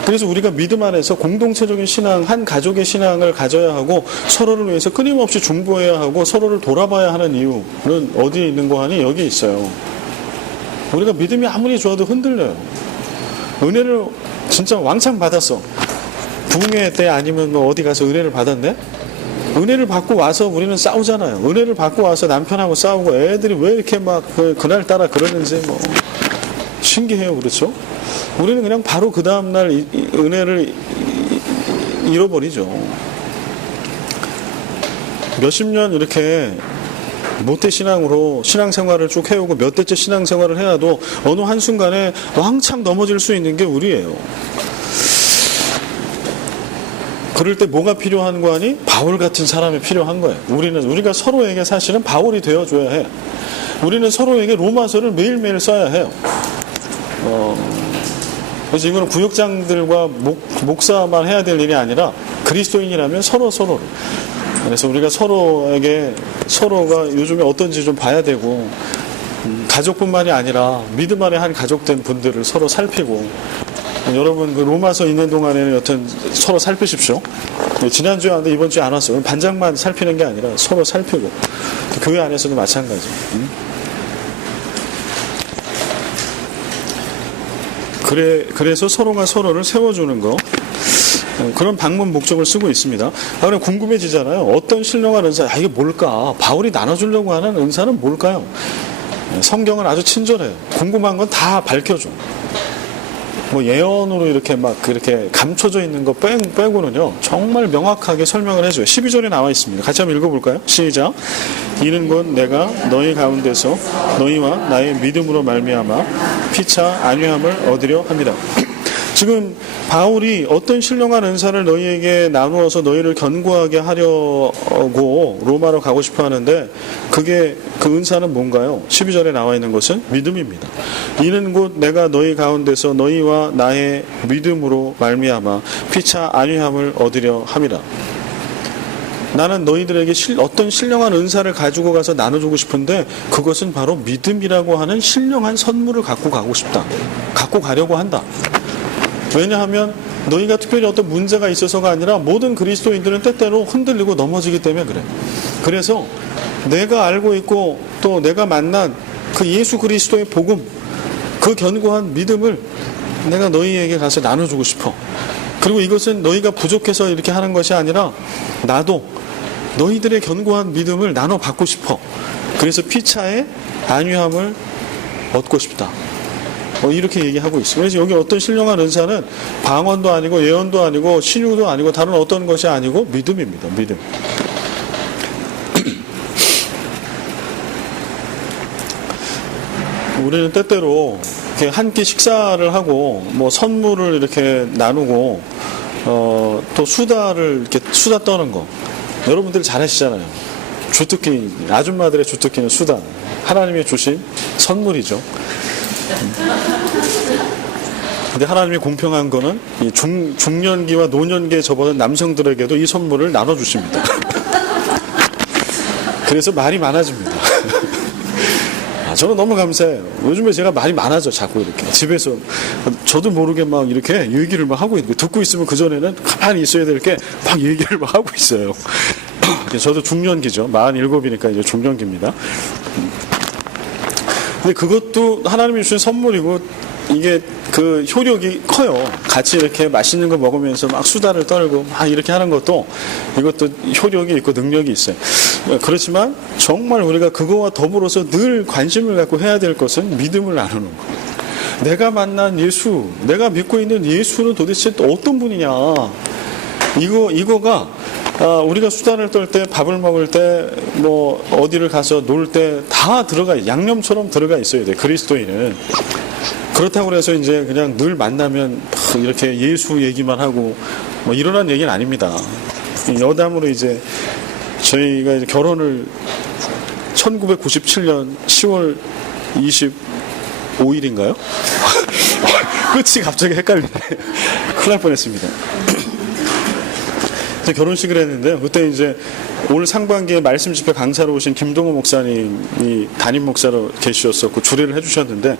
그래서 우리가 믿음 안에서 공동체적인 신앙, 한 가족의 신앙을 가져야 하고 서로를 위해서 끊임없이 중보해야 하고 서로를 돌아봐야 하는 이유는 어디에 있는 거 하니? 여기 있어요. 우리가 믿음이 아무리 좋아도 흔들려요. 은혜를 진짜 왕창 받았어. 부흥회 때 아니면 어디 가서 은혜를 받았네? 은혜를 받고 와서 우리는 싸우잖아요. 은혜를 받고 와서 남편하고 싸우고 애들이 왜 이렇게 막 그날따라 그러는지 신기해요. 그렇죠? 우리는 그냥 바로 그 다음날 은혜를 잃어버리죠. 몇십 년 이렇게 모태신앙으로 신앙생활을 쭉 해오고 몇 대째 신앙생활을 해야도 어느 한순간에 왕창 넘어질 수 있는 게 우리예요. 그럴 때 뭐가 필요한 거 아니? 바울 같은 사람이 필요한 거예요. 우리가 서로에게 사실은 바울이 되어줘야 해. 우리는 서로에게 로마서를 매일매일 써야 해요. 그래서 이거는 구역장들과 목사만 해야 될 일이 아니라 그리스도인이라면 서로를. 그래서 우리가 서로가 요즘에 어떤지 좀 봐야 되고, 가족뿐만이 아니라 믿음 안에 한 가족된 분들을 서로 살피고, 여러분 그 로마서 있는 동안에는 여튼 서로 살피십시오. 지난주에 왔는데 이번 주에 안 왔어요. 반장만 살피는 게 아니라 서로 살피고, 교회 안에서도 마찬가지. 그래서 서로가 서로를 세워주는 거, 그런 방문 목적을 쓰고 있습니다. 그럼 궁금해지잖아요. 어떤 신령한 은사? 이게 뭘까? 바울이 나눠주려고 하는 은사는 뭘까요? 성경은 아주 친절해요. 궁금한 건 다 밝혀줘. 예언으로 이렇게 그렇게 감춰져 있는 거 빼고는요, 정말 명확하게 설명을 해줘요. 12절에 나와 있습니다. 같이 한번 읽어볼까요? 시작. 이는 곧 내가 너희 가운데서 너희와 나의 믿음으로 말미암아 피차 안위함을 얻으려 합니다. 지금 바울이 어떤 신령한 은사를 너희에게 나누어서 너희를 견고하게 하려고 로마로 가고 싶어 하는데, 그 은사는 뭔가요? 12절에 나와 있는 것은 믿음입니다. 이는 곧 내가 너희 가운데서 너희와 나의 믿음으로 말미암아 피차 안위함을 얻으려 함이라. 나는 너희들에게 어떤 신령한 은사를 가지고 가서 나눠주고 싶은데, 그것은 바로 믿음이라고 하는 신령한 선물을 갖고 가고 싶다. 갖고 가려고 한다. 왜냐하면 너희가 특별히 어떤 문제가 있어서가 아니라 모든 그리스도인들은 때때로 흔들리고 넘어지기 때문에 그래. 그래서 내가 알고 있고 또 내가 만난 그 예수 그리스도의 복음, 그 견고한 믿음을 내가 너희에게 가서 나눠주고 싶어. 그리고 이것은 너희가 부족해서 이렇게 하는 것이 아니라 나도 너희들의 견고한 믿음을 나눠받고 싶어. 그래서 피차의 안위함을 얻고 싶다. 이렇게 얘기하고 있어요. 그래서 여기 어떤 신령한 은사는 방언도 아니고 예언도 아니고 신유도 아니고 다른 어떤 것이 아니고 믿음입니다. 믿음. 우리는 때때로 이렇게 한 끼 식사를 하고 뭐 선물을 이렇게 나누고 또 수다를 이렇게 수다 떠는 거 여러분들 잘 하시잖아요. 주특기, 아줌마들의 주특기는 수다. 하나님이 주신 선물이죠. 근데 하나님이 공평한 거는 이 중년기와 노년기에 접어든 남성들에게도 이 선물을 나눠주십니다. 그래서 말이 많아집니다. 저는 너무 감사해요. 요즘에 제가 말이 많아져, 자꾸 이렇게. 집에서 저도 모르게 막 이렇게 얘기를 막 하고 있고, 듣고 있으면 그전에는 가만히 있어야 될 게 막 얘기를 막 하고 있어요. 저도 중년기죠. 47이니까 이제 중년기입니다. 근데 그것도 하나님이 주신 선물이고, 이게 그 효력이 커요. 같이 이렇게 맛있는 거 먹으면서 막 수다를 떨고 막 이렇게 하는 것도 이것도 효력이 있고 능력이 있어요. 그렇지만 정말 우리가 그거와 더불어서 늘 관심을 갖고 해야 될 것은 믿음을 나누는 거. 내가 만난 예수, 내가 믿고 있는 예수는 도대체 또 어떤 분이냐. 이거가 우리가 수다를 떨 때, 밥을 먹을 때, 뭐 어디를 가서 놀 때 다 양념처럼 들어가 있어야 돼. 그리스도인은. 그렇다고 해서 이제 그냥 늘 만나면 이렇게 예수 얘기만 하고 뭐 이러한 얘기는 아닙니다. 여담으로 이제 저희가 이제 결혼을 1997년 10월 25일인가요? 끝이 갑자기 헷갈리네. 큰일 날 뻔했습니다. 결혼식을 했는데요. 그때 이제 올 상반기에 말씀 집회 강사로 오신 김동호 목사님이 담임 목사로 계셨었고 주례를 해주셨는데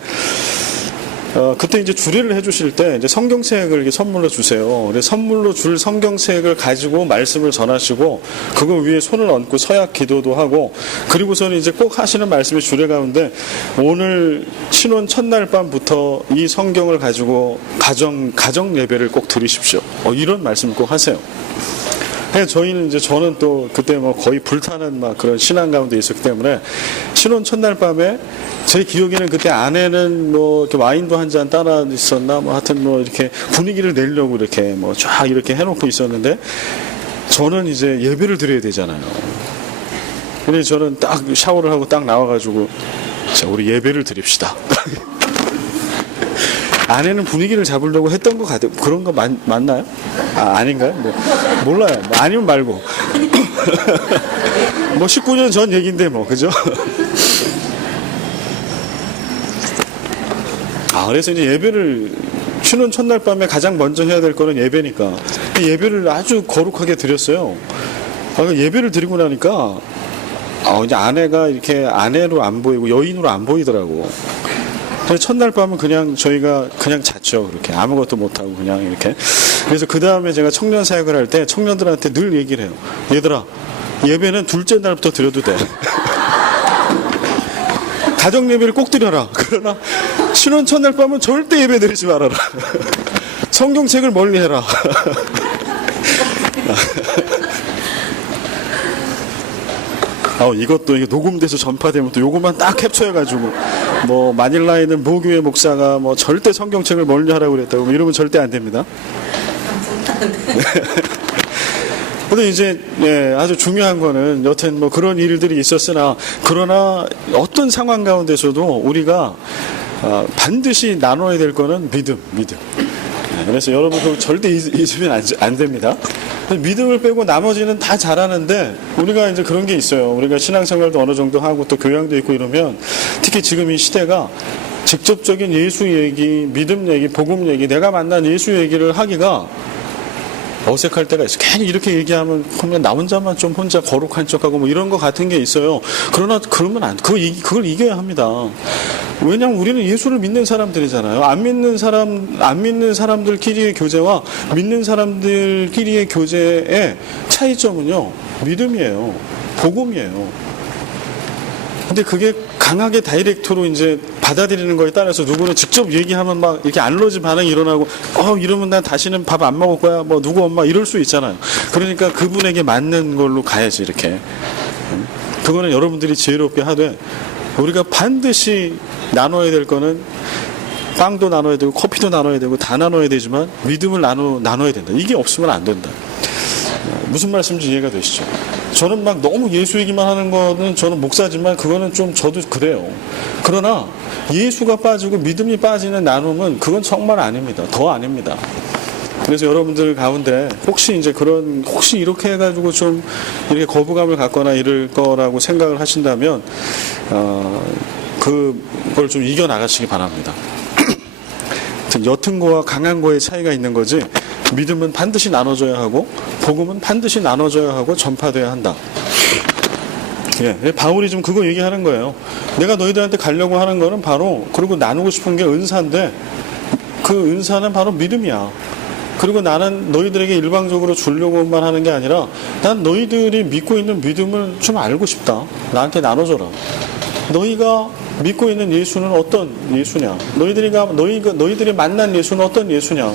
그때 이제 주례를 해주실 때 이제 성경책을 이렇게 선물로 주세요. 그래서 선물로 줄 성경책을 가지고 말씀을 전하시고 그거 위에 손을 얹고 서약 기도도 하고 그리고서는 이제 꼭 하시는 말씀이 주례 가운데 오늘 신혼 첫날 밤부터 이 성경을 가지고 가정 예배를 꼭 드리십시오. 이런 말씀을 꼭 하세요. 저는 또 그때 뭐 거의 불타는 막 그런 신앙 가운데 있었기 때문에 신혼 첫날 밤에 제 기억에는 그때 아내는 뭐 이렇게 와인도 한 잔 따라 있었나 뭐 하여튼 뭐 이렇게 분위기를 내려고 이렇게 뭐 쫙 이렇게 해놓고 있었는데 저는 이제 예배를 드려야 되잖아요. 근데 저는 딱 샤워를 하고 딱 나와가지고 자 우리 예배를 드립시다. 아내는 분위기를 잡으려고 했던 것 같아요. 그런 거 맞나요? 아닌가요? 뭐, 몰라요. 뭐 아니면 말고. 뭐 19년 전 얘기인데 뭐, 그죠? 그래서 이제 예배를, 신혼 첫날 밤에 가장 먼저 해야 될 거는 예배니까. 예배를 아주 거룩하게 드렸어요. 예배를 드리고 나니까, 이제 아내가 이렇게 아내로 안 보이고 여인으로 안 보이더라고. 첫날 밤은 그냥 저희가 그냥 잤죠. 그렇게 아무것도 못하고 그냥 이렇게. 그래서 그 다음에 제가 청년 사역을 할 때 청년들한테 늘 얘기를 해요. 얘들아, 예배는 둘째 날부터 드려도 돼. 가정 예배를 꼭 드려라. 그러나 신혼 첫날 밤은 절대 예배 드리지 말아라. 성경책을 멀리 해라. 이것도 이게 녹음돼서 전파되면 또 요것만 딱 캡처해가지고 뭐 마닐라에 있는 모교회 목사가 뭐 절대 성경책을 멀리 하라고 그랬다고 뭐 이러면 절대 안 됩니다. 근데 이제 아주 중요한 거는 여튼 뭐 그런 일들이 있었으나 그러나 어떤 상황 가운데서도 우리가 반드시 나눠야 될 거는 믿음. 그래서 여러분 그거 절대 잊으면 안 됩니다. 믿음을 빼고 나머지는 다 잘하는데 우리가 이제 그런 게 있어요. 우리가 신앙생활도 어느 정도 하고 또 교양도 있고 이러면 특히 지금 이 시대가 직접적인 예수 얘기, 믿음 얘기, 복음 얘기, 내가 만난 예수 얘기를 하기가 어색할 때가 있어요. 괜히 이렇게 얘기하면 그러면 나 혼자만 좀 혼자 거룩한 척하고 뭐 이런 거 같은 게 있어요. 그러나 그러면 그걸 이겨야 합니다. 왜냐하면 우리는 예수를 믿는 사람들이잖아요. 안 믿는 사람들끼리의 교제와 믿는 사람들끼리의 교제의 차이점은요, 믿음이에요. 복음이에요. 근데 그게 강하게 다이렉트로 이제 받아들이는 거에 따라서 누구는 직접 얘기하면 막 이렇게 알러지 반응이 일어나고 이러면 난 다시는 밥 안 먹을 거야 뭐 누구 엄마 이럴 수 있잖아요. 그러니까 그분에게 맞는 걸로 가야지 이렇게. 그거는 여러분들이 지혜롭게 하되 우리가 반드시 나눠야 될 거는 빵도 나눠야 되고 커피도 나눠야 되고 다 나눠야 되지만 믿음을 나눠야 된다. 이게 없으면 안 된다. 무슨 말씀인지 이해가 되시죠? 저는 막 너무 예수 얘기만 하는 거는 저는 목사지만 그거는 좀 저도 그래요. 그러나 예수가 빠지고 믿음이 빠지는 나눔은 그건 정말 아닙니다. 더 아닙니다. 그래서 여러분들 가운데 혹시 이렇게 해가지고 좀 이렇게 거부감을 갖거나 이럴 거라고 생각을 하신다면 그걸 좀 이겨 나가시기 바랍니다. 옅은 거와 강한 거의 차이가 있는 거지. 믿음은 반드시 나눠줘야 하고 복음은 반드시 나눠줘야 하고 전파돼야 한다. 예, 바울이 좀 그거 얘기하는 거예요. 내가 너희들한테 가려고 하는 거는 바로 그리고 나누고 싶은 게 은사인데 그 은사는 바로 믿음이야. 그리고 나는 너희들에게 일방적으로 주려고만 하는 게 아니라 난 너희들이 믿고 있는 믿음을 좀 알고 싶다. 나한테 나눠줘라. 너희가 믿고 있는 예수는 어떤 예수냐? 너희들이 만난 예수는 어떤 예수냐?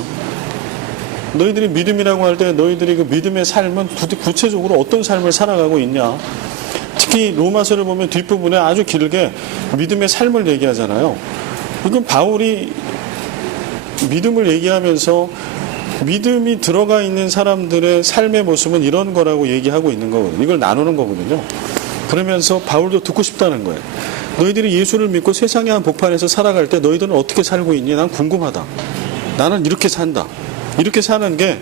너희들이 믿음이라고 할 때 너희들이 그 믿음의 삶은 구체적으로 어떤 삶을 살아가고 있냐? 특히 로마서를 보면 뒷부분에 아주 길게 믿음의 삶을 얘기하잖아요. 이건 바울이 믿음을 얘기하면서 믿음이 들어가 있는 사람들의 삶의 모습은 이런 거라고 얘기하고 있는 거거든요. 이걸 나누는 거거든요. 그러면서 바울도 듣고 싶다는 거예요. 너희들이 예수를 믿고 세상의 한 복판에서 살아갈 때 너희들은 어떻게 살고 있니? 난 궁금하다. 나는 이렇게 산다. 이렇게 사는 게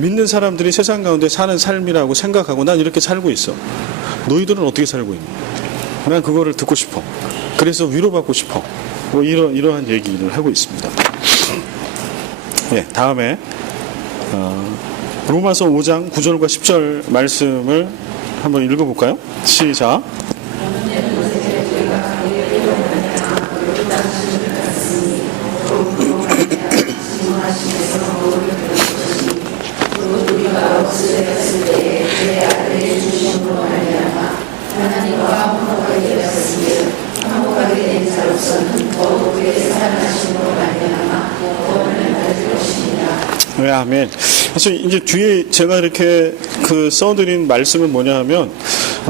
믿는 사람들이 세상 가운데 사는 삶이라고 생각하고 난 이렇게 살고 있어. 너희들은 어떻게 살고 있니? 난 그거를 듣고 싶어. 그래서 위로받고 싶어. 뭐 이러한 얘기를 하고 있습니다. 예, 다음에 로마서 5장 9절과 10절 말씀을 한번 읽어볼까요? 시작. 네, 아멘. 그래서 이제 뒤에 제가 이렇게 써드린 말씀은 뭐냐 하면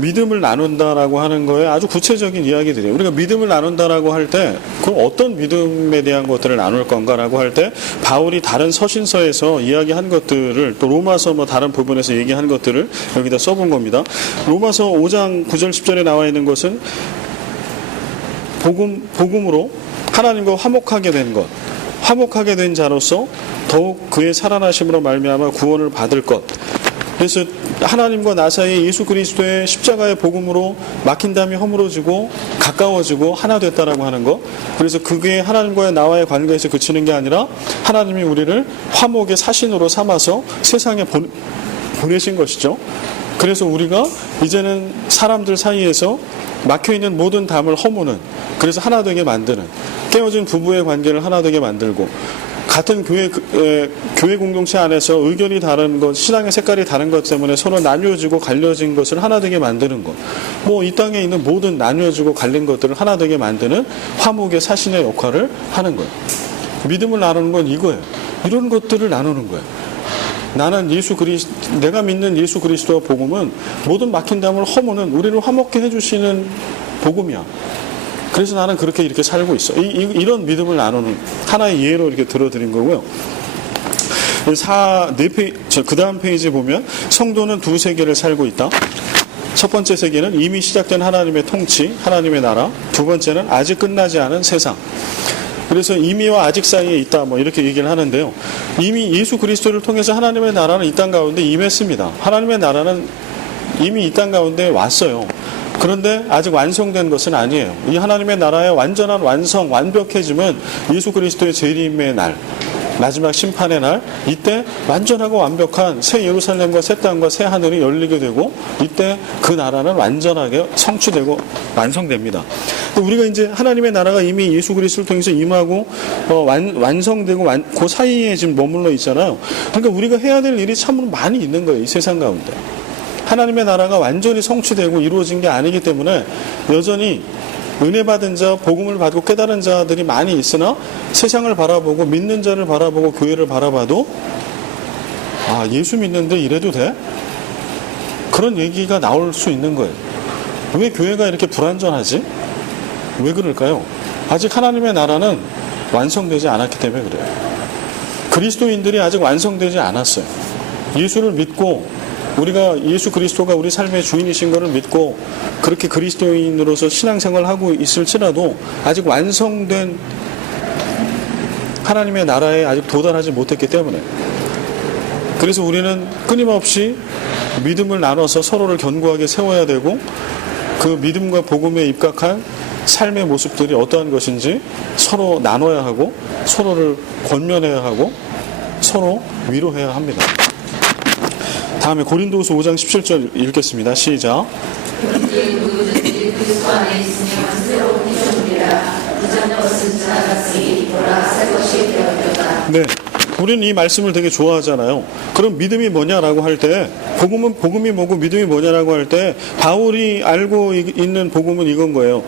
믿음을 나눈다라고 하는 거에 아주 구체적인 이야기들이에요. 우리가 믿음을 나눈다라고 할 때 그럼 어떤 믿음에 대한 것들을 나눌 건가라고 할 때 바울이 다른 서신서에서 이야기한 것들을 또 로마서 뭐 다른 부분에서 얘기한 것들을 여기다 써본 겁니다. 로마서 5장 9절 10절에 나와 있는 것은 복음으로 하나님과 화목하게 된 것, 화목하게 된 자로서 더욱 그의 살아나심으로 말미암아 구원을 받을 것. 그래서 하나님과 나 사이에 예수 그리스도의 십자가의 복음으로 막힌 담이 허물어지고 가까워지고 하나 됐다라고 하는 것. 그래서 그게 하나님과의 나와의 관계에서 그치는 게 아니라 하나님이 우리를 화목의 사신으로 삼아서 세상에 보내신 것이죠. 그래서 우리가 이제는 사람들 사이에서 막혀있는 모든 담을 허무는, 그래서 하나 되게 만드는, 깨어진 부부의 관계를 하나 되게 만들고, 같은 교회 공동체 안에서 의견이 다른 것, 신앙의 색깔이 다른 것 때문에 서로 나뉘어지고 갈려진 것을 하나 되게 만드는 것. 뭐 이 땅에 있는 모든 나뉘어지고 갈린 것들을 하나 되게 만드는 화목의 사신의 역할을 하는 거예요. 믿음을 나누는 건 이거예요. 이런 것들을 나누는 거예요. 내가 믿는 예수 그리스도와 복음은 모든 막힌 담을 허무는, 우리를 화목케 해주시는 복음이야. 그래서 나는 그렇게 이렇게 살고 있어. 이런 믿음을 나누는 하나의 예로 이렇게 들어드린 거고요. 그 다음 페이지에 보면 성도는 두 세계를 살고 있다. 첫 번째 세계는 이미 시작된 하나님의 통치, 하나님의 나라. 두 번째는 아직 끝나지 않은 세상. 그래서 이미와 아직 사이에 있다, 뭐 이렇게 얘기를 하는데요. 이미 예수 그리스도를 통해서 하나님의 나라는 이 땅 가운데 임했습니다. 하나님의 나라는 이미 이 땅 가운데 왔어요. 그런데 아직 완성된 것은 아니에요. 이 하나님의 나라의 완전한 완성, 완벽해짐은 예수 그리스도의 재림의 날, 마지막 심판의 날, 이때 완전하고 완벽한 새 예루살렘과 새 땅과 새 하늘이 열리게 되고, 이때 그 나라는 완전하게 성취되고 완성됩니다. 우리가 이제 하나님의 나라가 이미 예수 그리스도를 통해서 임하고 완성되고 그 사이에 지금 머물러 있잖아요. 그러니까 우리가 해야 될 일이 참으로 많이 있는 거예요, 이 세상 가운데. 하나님의 나라가 완전히 성취되고 이루어진 게 아니기 때문에 여전히 은혜 받은 자, 복음을 받고 깨달은 자들이 많이 있으나 세상을 바라보고 믿는 자를 바라보고 교회를 바라봐도 예수 믿는데 이래도 돼? 그런 얘기가 나올 수 있는 거예요. 왜 교회가 이렇게 불완전하지? 왜 그럴까요? 아직 하나님의 나라는 완성되지 않았기 때문에 그래요. 그리스도인들이 아직 완성되지 않았어요. 예수를 믿고 우리가 예수 그리스도가 우리 삶의 주인이신 것을 믿고 그렇게 그리스도인으로서 신앙생활을 하고 있을지라도 아직 완성된 하나님의 나라에 아직 도달하지 못했기 때문에, 그래서 우리는 끊임없이 믿음을 나눠서 서로를 견고하게 세워야 되고, 그 믿음과 복음에 입각한 삶의 모습들이 어떠한 것인지 서로 나눠야 하고, 서로를 권면해야 하고, 서로 위로해야 합니다. 다음에 고린도후서 5장 17절 읽겠습니다. 시작. 네, 우리는 이 말씀을 되게 좋아하잖아요. 그럼 믿음이 뭐냐라고 할 때, 복음이 뭐고 믿음이 뭐냐라고 할 때, 바울이 알고 있는 복음은 이건 거예요.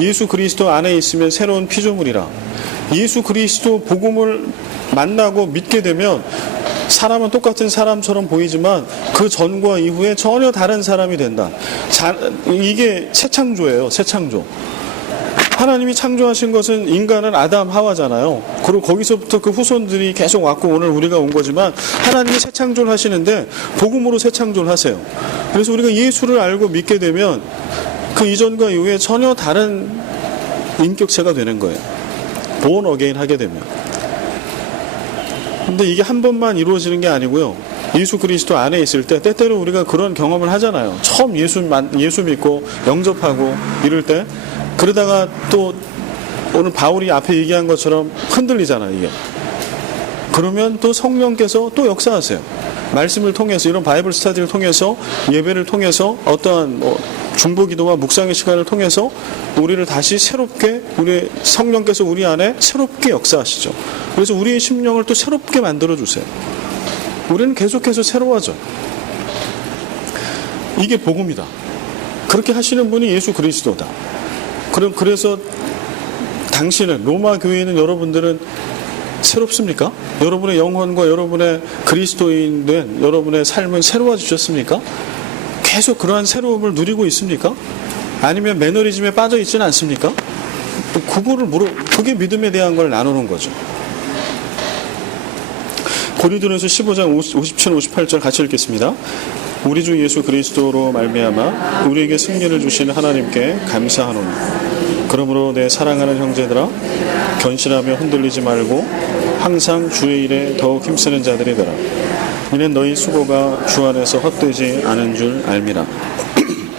예수 그리스도 안에 있으면 새로운 피조물이라. 예수 그리스도 복음을 만나고 믿게 되면 사람은 똑같은 사람처럼 보이지만 그 전과 이후에 전혀 다른 사람이 된다. 이게 새 창조예요. 새 창조. 하나님이 창조하신 것은 인간은 아담 하와잖아요. 그리고 거기서부터 그 후손들이 계속 왔고 오늘 우리가 온 거지만, 하나님이 새 창조를 하시는데 복음으로 새 창조를 하세요. 그래서 우리가 예수를 알고 믿게 되면 그 이전과 이후에 전혀 다른 인격체가 되는 거예요. born again 하게 되면. 근데 이게 한 번만 이루어지는 게 아니고요. 예수 그리스도 안에 있을 때 때때로 우리가 그런 경험을 하잖아요. 처음 예수 믿고 영접하고 이럴 때, 그러다가 또 오늘 바울이 앞에 얘기한 것처럼 흔들리잖아요, 이게. 그러면 또 성령께서 또 역사하세요. 말씀을 통해서, 이런 바이블 스터디를 통해서, 예배를 통해서, 어떠한 중보기도와 묵상의 시간을 통해서 우리를 다시 새롭게, 우리 성령께서 우리 안에 새롭게 역사하시죠. 그래서 우리의 심령을 또 새롭게 만들어 주세요. 우리는 계속해서 새로워져. 이게 복음이다. 그렇게 하시는 분이 예수 그리스도다. 그래서 당신은, 로마 교회에 있는 여러분들은 새롭습니까? 여러분의 영혼과 여러분의 그리스도인 된 여러분의 삶은 새로워지셨습니까? 계속 그러한 새로움을 누리고 있습니까? 아니면 매너리즘에 빠져 있지는 않습니까? 그게 믿음에 대한 걸 나누는 거죠. 고린도전서 15장 57, 58절 같이 읽겠습니다. 우리 주 예수 그리스도로 말미암아 우리에게 승리를 주시는 하나님께 감사하노니, 그러므로 내 사랑하는 형제들아, 견실하며 흔들리지 말고 항상 주의 일에 더욱 힘쓰는 자들이 되라. 이는 너희 수고가 주 안에서 헛되지 않은 줄 알미라.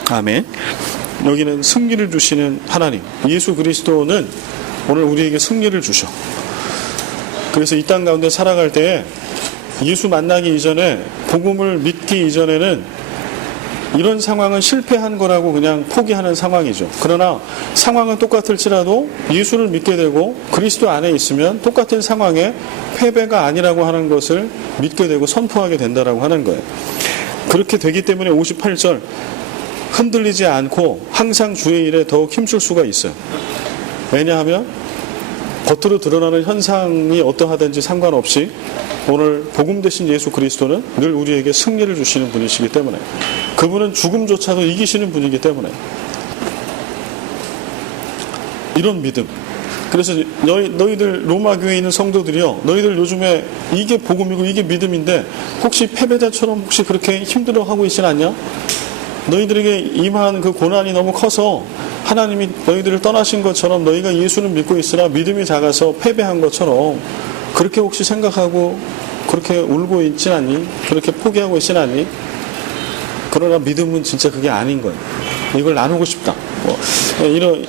아멘. 여기는 승리를 주시는 하나님, 예수 그리스도는 오늘 우리에게 승리를 주셔. 그래서 이 땅 가운데 살아갈 때에 예수 만나기 이전에, 복음을 믿기 이전에는 이런 상황은 실패한 거라고 그냥 포기하는 상황이죠. 그러나 상황은 똑같을지라도 예수를 믿게 되고 그리스도 안에 있으면 똑같은 상황에 패배가 아니라고 하는 것을 믿게 되고 선포하게 된다라고 하는 거예요. 그렇게 되기 때문에 58절, 흔들리지 않고 항상 주의 일에 더욱 힘쓸 수가 있어요. 왜냐하면 겉으로 드러나는 현상이 어떠하든지 상관없이 오늘 복음 되신 예수 그리스도는 늘 우리에게 승리를 주시는 분이시기 때문에, 그분은 죽음조차도 이기시는 분이기 때문에 이런 믿음. 그래서 너희들 로마 교회에 있는 성도들이요, 너희들 요즘에 이게 복음이고 이게 믿음인데 혹시 패배자처럼 혹시 그렇게 힘들어하고 있진 않냐? 너희들에게 임한 그 고난이 너무 커서 하나님이 너희들을 떠나신 것처럼 너희가 예수를 믿고 있으나 믿음이 작아서 패배한 것처럼 그렇게 혹시 생각하고 그렇게 울고 있진 않니? 그렇게 포기하고 있진 않니? 그러나 믿음은 진짜 그게 아닌 거예요. 이걸 나누고 싶다. 이런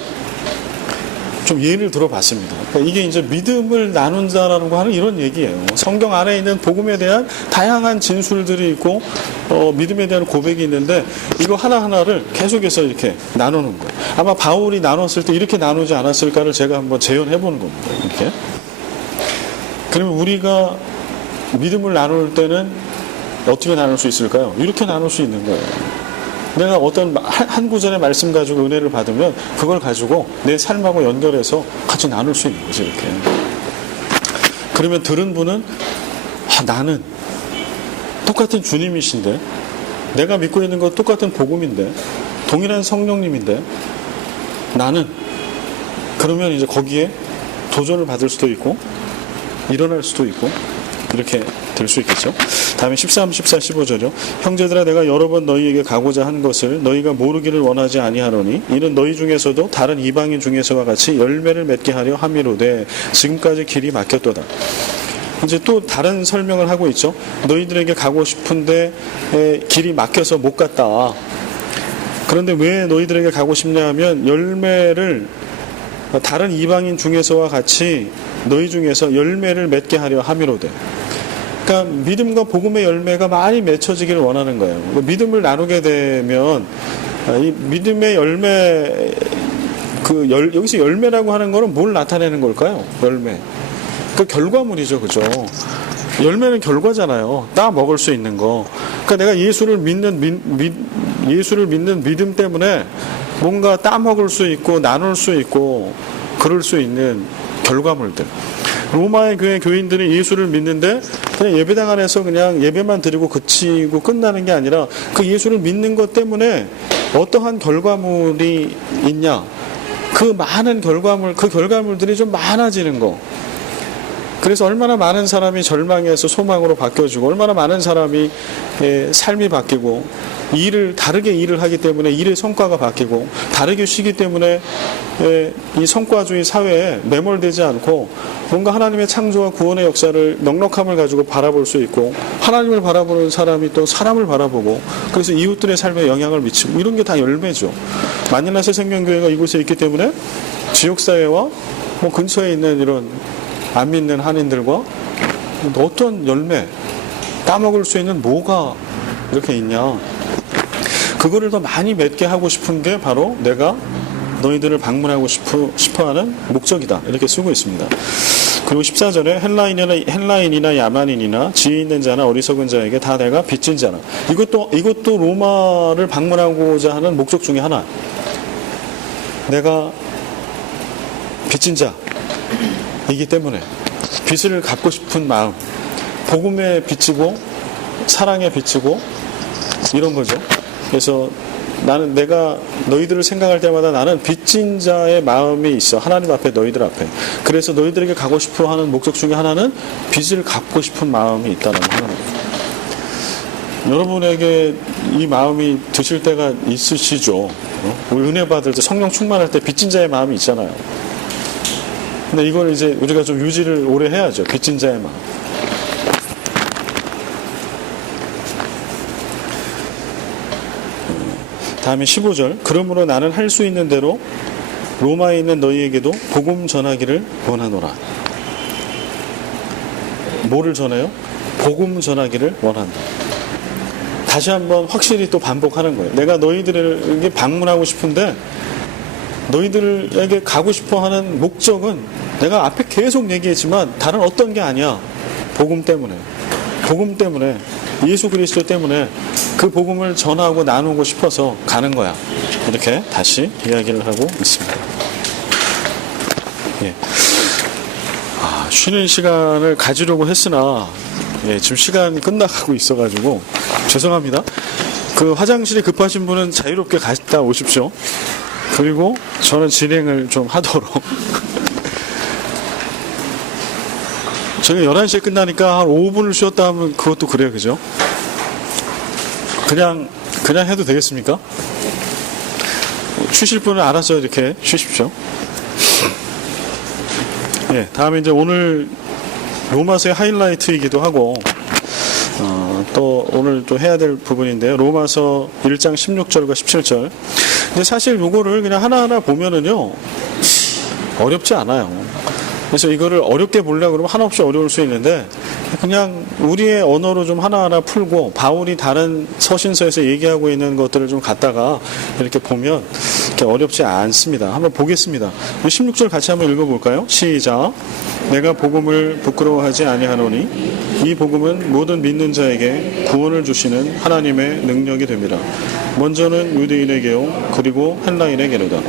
좀 예를 들어봤습니다. 이게 이제 믿음을 나눈다라고 하는 이런 얘기예요. 성경 안에 있는 복음에 대한 다양한 진술들이 있고 믿음에 대한 고백이 있는데 이거 하나하나를 계속해서 이렇게 나누는 거예요. 아마 바울이 나눴을 때 이렇게 나누지 않았을까를 제가 한번 재현해 보는 겁니다. 이렇게. 그러면 우리가 믿음을 나눌 때는 어떻게 나눌 수 있을까요? 이렇게 나눌 수 있는 거예요. 내가 어떤 한 구절의 말씀 가지고 은혜를 받으면 그걸 가지고 내 삶하고 연결해서 같이 나눌 수 있는 거지, 이렇게. 그러면 들은 분은 나는 똑같은 주님이신데, 내가 믿고 있는 건 똑같은 복음인데, 동일한 성령님인데, 나는 그러면 이제 거기에 도전을 받을 수도 있고 일어날 수도 있고 이렇게 될 수 있겠죠. 다음에 13, 14, 15절이요. 형제들아 내가 여러 번 너희에게 가고자 한 것을 너희가 모르기를 원하지 아니하노니 이는 너희 중에서도 다른 이방인 중에서와 같이 열매를 맺게 하려 함이로되 지금까지 길이 막혔도다. 이제 또 다른 설명을 하고 있죠. 너희들에게 가고 싶은데 길이 막혀서 못 갔다. 그런데 왜 너희들에게 가고 싶냐 하면 열매를 다른 이방인 중에서와 같이 너희 중에서 열매를 맺게 하려 함이로되. 그러니까 믿음과 복음의 열매가 많이 맺혀지기를 원하는 거예요. 믿음을 나누게 되면 이 믿음의 열매 여기서 열매라고 하는 거는 뭘 나타내는 걸까요? 열매. 그 결과물이죠, 그죠? 열매는 결과잖아요. 따 먹을 수 있는 거. 그러니까 내가 예수를 믿는 믿음 때문에 뭔가 따 먹을 수 있고 나눌 수 있고 그럴 수 있는 결과물들. 로마의 교회 교인들이 예수를 믿는데 그냥 예배당 안에서 그냥 예배만 드리고 그치고 끝나는 게 아니라 그 예수를 믿는 것 때문에 어떠한 결과물이 있냐. 그 많은 결과물, 그 결과물들이 좀 많아지는 거. 그래서 얼마나 많은 사람이 절망에서 소망으로 바뀌어지고 얼마나 많은 사람이 삶이 바뀌고 다르게 일을 하기 때문에 일의 성과가 바뀌고 다르게 쉬기 때문에 이 성과주의 사회에 매몰되지 않고 뭔가 하나님의 창조와 구원의 역사를 넉넉함을 가지고 바라볼 수 있고 하나님을 바라보는 사람이 또 사람을 바라보고 그래서 이웃들의 삶에 영향을 미치고 이런 게 다 열매죠. 만일나 새생명교회가 이곳에 있기 때문에 지역사회와 뭐 근처에 있는 이런 안 믿는 한인들과 어떤 열매 따먹을 수 있는 뭐가 이렇게 있냐. 그거를 더 많이 맺게 하고 싶은 게 바로 내가 너희들을 방문하고 싶어하는 목적이다. 이렇게 쓰고 있습니다. 그리고 14절에 헬라인이나 야만인이나 지혜 있는 자나 어리석은 자에게 다 내가 빚진 자라. 이것도 로마를 방문하고자 하는 목적 중에 하나. 내가 빚진 자이기 때문에 빚을 갚고 싶은 마음, 복음에 빚지고 사랑에 빚지고 이런 거죠. 그래서 내가 너희들을 생각할 때마다 나는 빚진 자의 마음이 있어. 하나님 앞에 너희들 앞에. 그래서 너희들에게 가고 싶어 하는 목적 중에 하나는 빚을 갚고 싶은 마음이 있다는 하는 거예요. 여러분에게 이 마음이 드실 때가 있으시죠. 우리 은혜 받을 때 성령 충만할 때 빚진 자의 마음이 있잖아요. 근데 이걸 이제 우리가 좀 유지를 오래 해야죠. 빚진 자의 마음. 다음에 15절. 그러므로 나는 할 수 있는 대로 로마에 있는 너희에게도 복음 전하기를 원하노라. 뭐를 전해요? 복음 전하기를 원한다. 다시 한번 확실히 또 반복하는 거예요. 내가 너희들에게 방문하고 싶은데 너희들에게 가고 싶어하는 목적은 내가 앞에 계속 얘기했지만 다른 어떤 게 아니야. 복음 때문에 예수 그리스도 때문에 그 복음을 전하고 나누고 싶어서 가는 거야. 이렇게 다시 이야기를 하고 있습니다. 예. 쉬는 시간을 가지려고 했으나 지금 시간이 끝나가고 있어가지고 죄송합니다. 그 화장실이 급하신 분은 자유롭게 갔다 오십시오. 그리고 저는 진행을 좀 하도록. 저희가 11시에 끝나니까 한 5분을 쉬었다 하면 그것도 그래요, 그죠? 그냥 해도 되겠습니까? 쉬실 분은 알아서 이렇게 쉬십시오. 예, 다음에 이제 오늘 로마서의 하이라이트이기도 하고, 또 오늘 또 해야 될 부분인데요. 로마서 1장 16절과 17절. 근데 사실 요거를 그냥 하나하나 보면은요, 어렵지 않아요. 그래서 이거를 어렵게 보려고 그러면 한없이 어려울 수 있는데 그냥 우리의 언어로 좀 하나하나 풀고 바울이 다른 서신서에서 얘기하고 있는 것들을 좀 갖다가 이렇게 보면 이렇게 어렵지 않습니다. 한번 보겠습니다. 16절 같이 한번 읽어볼까요? 시작. 내가 복음을 부끄러워하지 아니하노니 이 복음은 모든 믿는 자에게 구원을 주시는 하나님의 능력이 됩니다. 먼저는 유대인에게요 그리고 헬라인에게로다.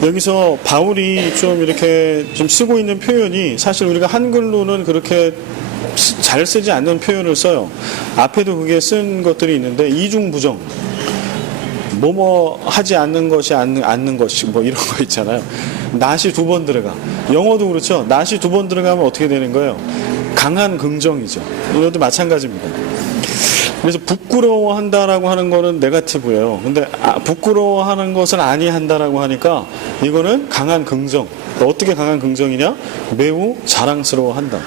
여기서 바울이 좀 이렇게 좀 쓰고 있는 표현이 사실 우리가 한글로는 그렇게 잘 쓰지 않는 표현을 써요. 앞에도 그게 쓴 것들이 있는데 이중부정. 뭐뭐 하지 않는 것이 않는 것이 뭐 이런 거 있잖아요. not이 2번 들어가. 영어도 그렇죠. not이 2번 들어가면 어떻게 되는 거예요? 강한 긍정이죠. 이것도 마찬가지입니다. 그래서 부끄러워한다라고 하는 거는 네거티브예요. 근데 부끄러워하는 것을 아니한다라고 하니까 이거는 강한 긍정. 어떻게 강한 긍정이냐? 매우 자랑스러워한다.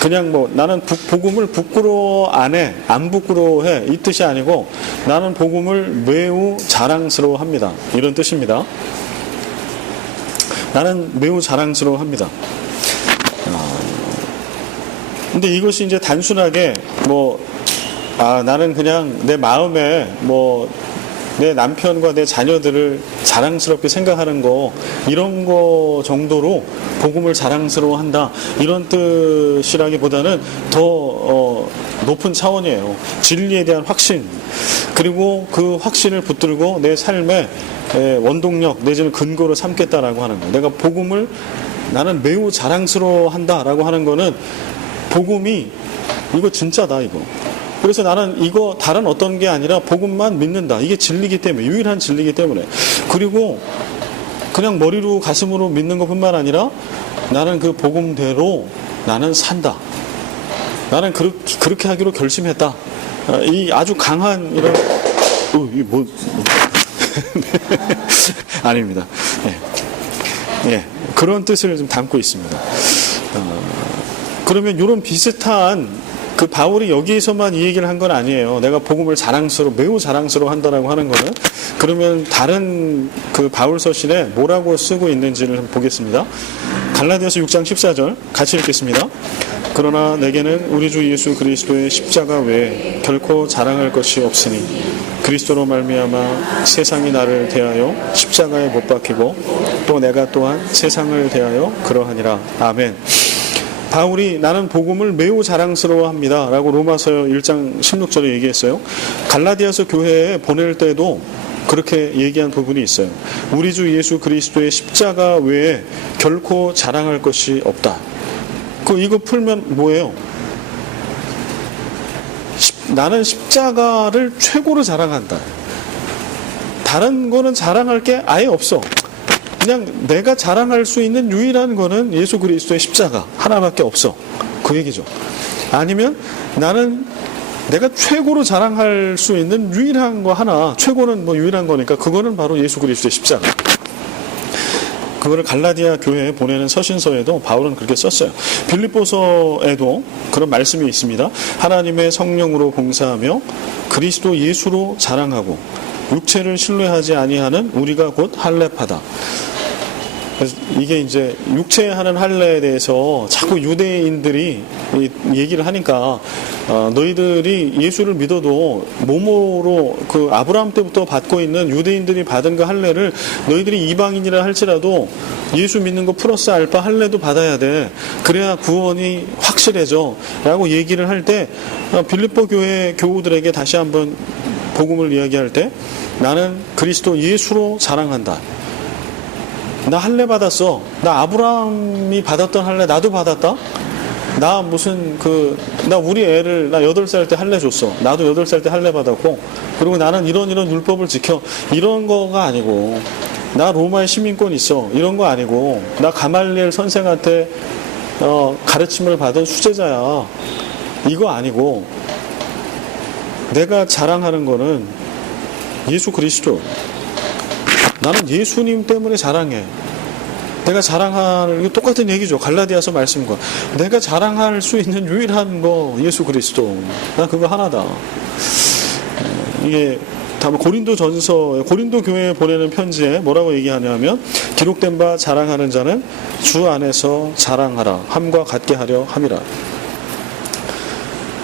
그냥 뭐 나는 복음을 부끄러워 안 해, 안 부끄러워해 이 뜻이 아니고 나는 복음을 매우 자랑스러워합니다. 이런 뜻입니다. 나는 매우 자랑스러워합니다. 근데 이것이 이제 단순하게 나는 그냥 내 마음에 내 남편과 내 자녀들을 자랑스럽게 생각하는 거 이런 거 정도로 복음을 자랑스러워한다 이런 뜻이라기보다는 더 높은 차원이에요. 진리에 대한 확신 그리고 그 확신을 붙들고 내 삶의 원동력 내지는 근거로 삼겠다라고 하는 거예요. 내가 복음을 나는 매우 자랑스러워한다라고 하는 거는 복음이 이거 진짜다 이거. 그래서 나는 이거 다른 어떤 게 아니라 복음만 믿는다. 이게 진리기 때문에 유일한 진리기 때문에 그리고 그냥 머리로 가슴으로 믿는 것뿐만 아니라 나는 그 복음대로 나는 산다. 나는 그렇게 하기로 결심했다. 이 아주 강한 이런 이게 아닙니다. 예, 그런 뜻을 좀 담고 있습니다. 그러면 이런 비슷한 그 바울이 여기에서만 이 얘기를 한 건 아니에요. 내가 복음을 매우 자랑스러워한다라고 하는 거는 그러면 다른 그 바울 서신에 뭐라고 쓰고 있는지를 한번 보겠습니다. 갈라디아서 6장 14절 같이 읽겠습니다. 그러나 내게는 우리 주 예수 그리스도의 십자가 외에 결코 자랑할 것이 없으니 그리스도로 말미암아 세상이 나를 대하여 십자가에 못 박히고 또 내가 또한 세상을 대하여 그러하니라. 아멘. 바울이 나는 복음을 매우 자랑스러워합니다 라고 로마서 1장 16절에 얘기했어요. 갈라디아서 교회에 보낼 때도 그렇게 얘기한 부분이 있어요. 우리 주 예수 그리스도의 십자가 외에 결코 자랑할 것이 없다. 이거 풀면 뭐예요? 나는 십자가를 최고로 자랑한다. 다른 거는 자랑할 게 아예 없어. 그냥 내가 자랑할 수 있는 유일한 거는 예수 그리스도의 십자가 하나밖에 없어. 그 얘기죠. 아니면 나는 내가 최고로 자랑할 수 있는 유일한 거 하나, 최고는 유일한 거니까 그거는 바로 예수 그리스도의 십자가. 그거를 갈라디아 교회에 보내는 서신서에도 바울은 그렇게 썼어요. 빌립보서에도 그런 말씀이 있습니다. 하나님의 성령으로 봉사하며 그리스도 예수로 자랑하고 육체를 신뢰하지 아니하는 우리가 곧 할례파다. 그래서 이게 이제 육체하는 할례에 대해서 자꾸 유대인들이 얘기를 하니까 너희들이 예수를 믿어도 몸으로 그 아브라함 때부터 받고 있는 유대인들이 받은 그 할례를 너희들이 이방인이라 할지라도 예수 믿는 거 플러스 알파 할례도 받아야 돼. 그래야 구원이 확실해져. 라고 얘기를 할 때 빌립보 교회 교우들에게 다시 한번 복음을 이야기할 때 나는 그리스도 예수로 자랑한다. 나 할례 받았어. 나 아브라함이 받았던 할례 나도 받았다. 나 우리 애를 나 8살 때 할례 줬어. 나도 8살 때 할례 받았고 그리고 나는 이런 율법을 지켜. 이런 거가 아니고 나 로마의 시민권 있어. 이런 거 아니고 나 가말리엘 선생한테 가르침을 받은 수제자야. 이거 아니고 내가 자랑하는 거는 예수 그리스도. 나는 예수님 때문에 자랑해. 내가 이거 똑같은 얘기죠. 갈라디아서 말씀과. 내가 자랑할 수 있는 유일한 거 예수 그리스도. 난 그거 하나다. 이게 다음 고린도 교회에 보내는 편지에 뭐라고 얘기하냐면 기록된 바 자랑하는 자는 주 안에서 자랑하라. 함과 같게 하려 함이라.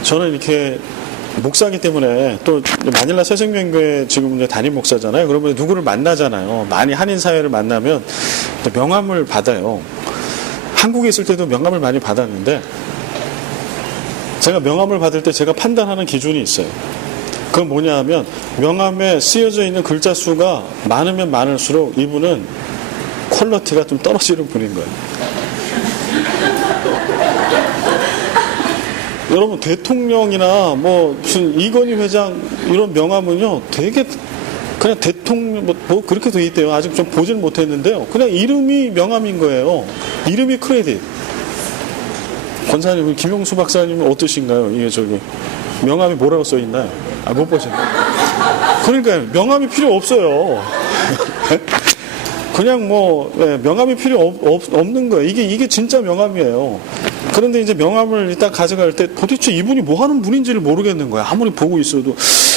저는 이렇게 목사기 때문에 또 마닐라 새생명교회 지금 이제 담임 목사잖아요. 그러면 누구를 만나잖아요. 많이 한인 사회를 만나면 명함을 받아요. 한국에 있을 때도 명함을 많이 받았는데 제가 명함을 받을 때 제가 판단하는 기준이 있어요. 그건 뭐냐 하면 명함에 쓰여져 있는 글자 수가 많으면 많을수록 이분은 퀄리티가 좀 떨어지는 분인 거예요. 여러분 대통령이나 무슨 이건희 회장 이런 명함은요 되게 그냥 대통령 뭐 그렇게 돼 있대요. 아직 좀 보진 못했는데요. 그냥 이름이 명함인 거예요. 이름이 크레딧. 권사님, 김용수 박사님은 어떠신가요? 이게 저기 명함이 뭐라고 써 있나요? 아, 못 보셨나요? 그러니까 명함이 필요 없어요. 그냥 뭐 명함이 필요 없는 거예요. 이게 진짜 명함이에요. 그런데 이제 명함을 일단 가져갈 때 도대체 이분이 뭐 하는 분인지를 모르겠는 거야. 아무리 보고 있어도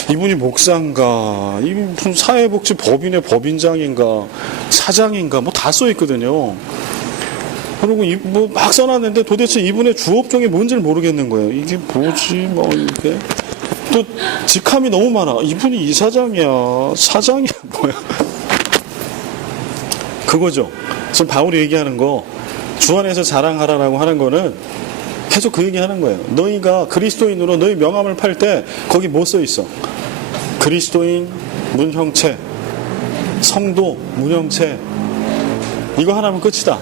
이분이 목사인가, 이분이 무슨 사회복지법인의 법인장인가, 사장인가, 뭐 다 써 있거든요. 그리고 뭐 막 써놨는데 도대체 이분의 주업종이 뭔지를 모르겠는 거예요. 이게 뭐지, 뭐 이게 또 직함이 너무 많아. 이분이 이사장이야, 사장이야, 뭐야? 그거죠. 지금 바울이 얘기하는 거, 주 안에서 자랑하라라고 하는 거는 계속 그 얘기하는 거예요. 너희가 그리스도인으로 너희 명함을 팔 때 거기 뭐 써 있어? 그리스도인 문형체, 성도 문형체, 이거 하나면 끝이다.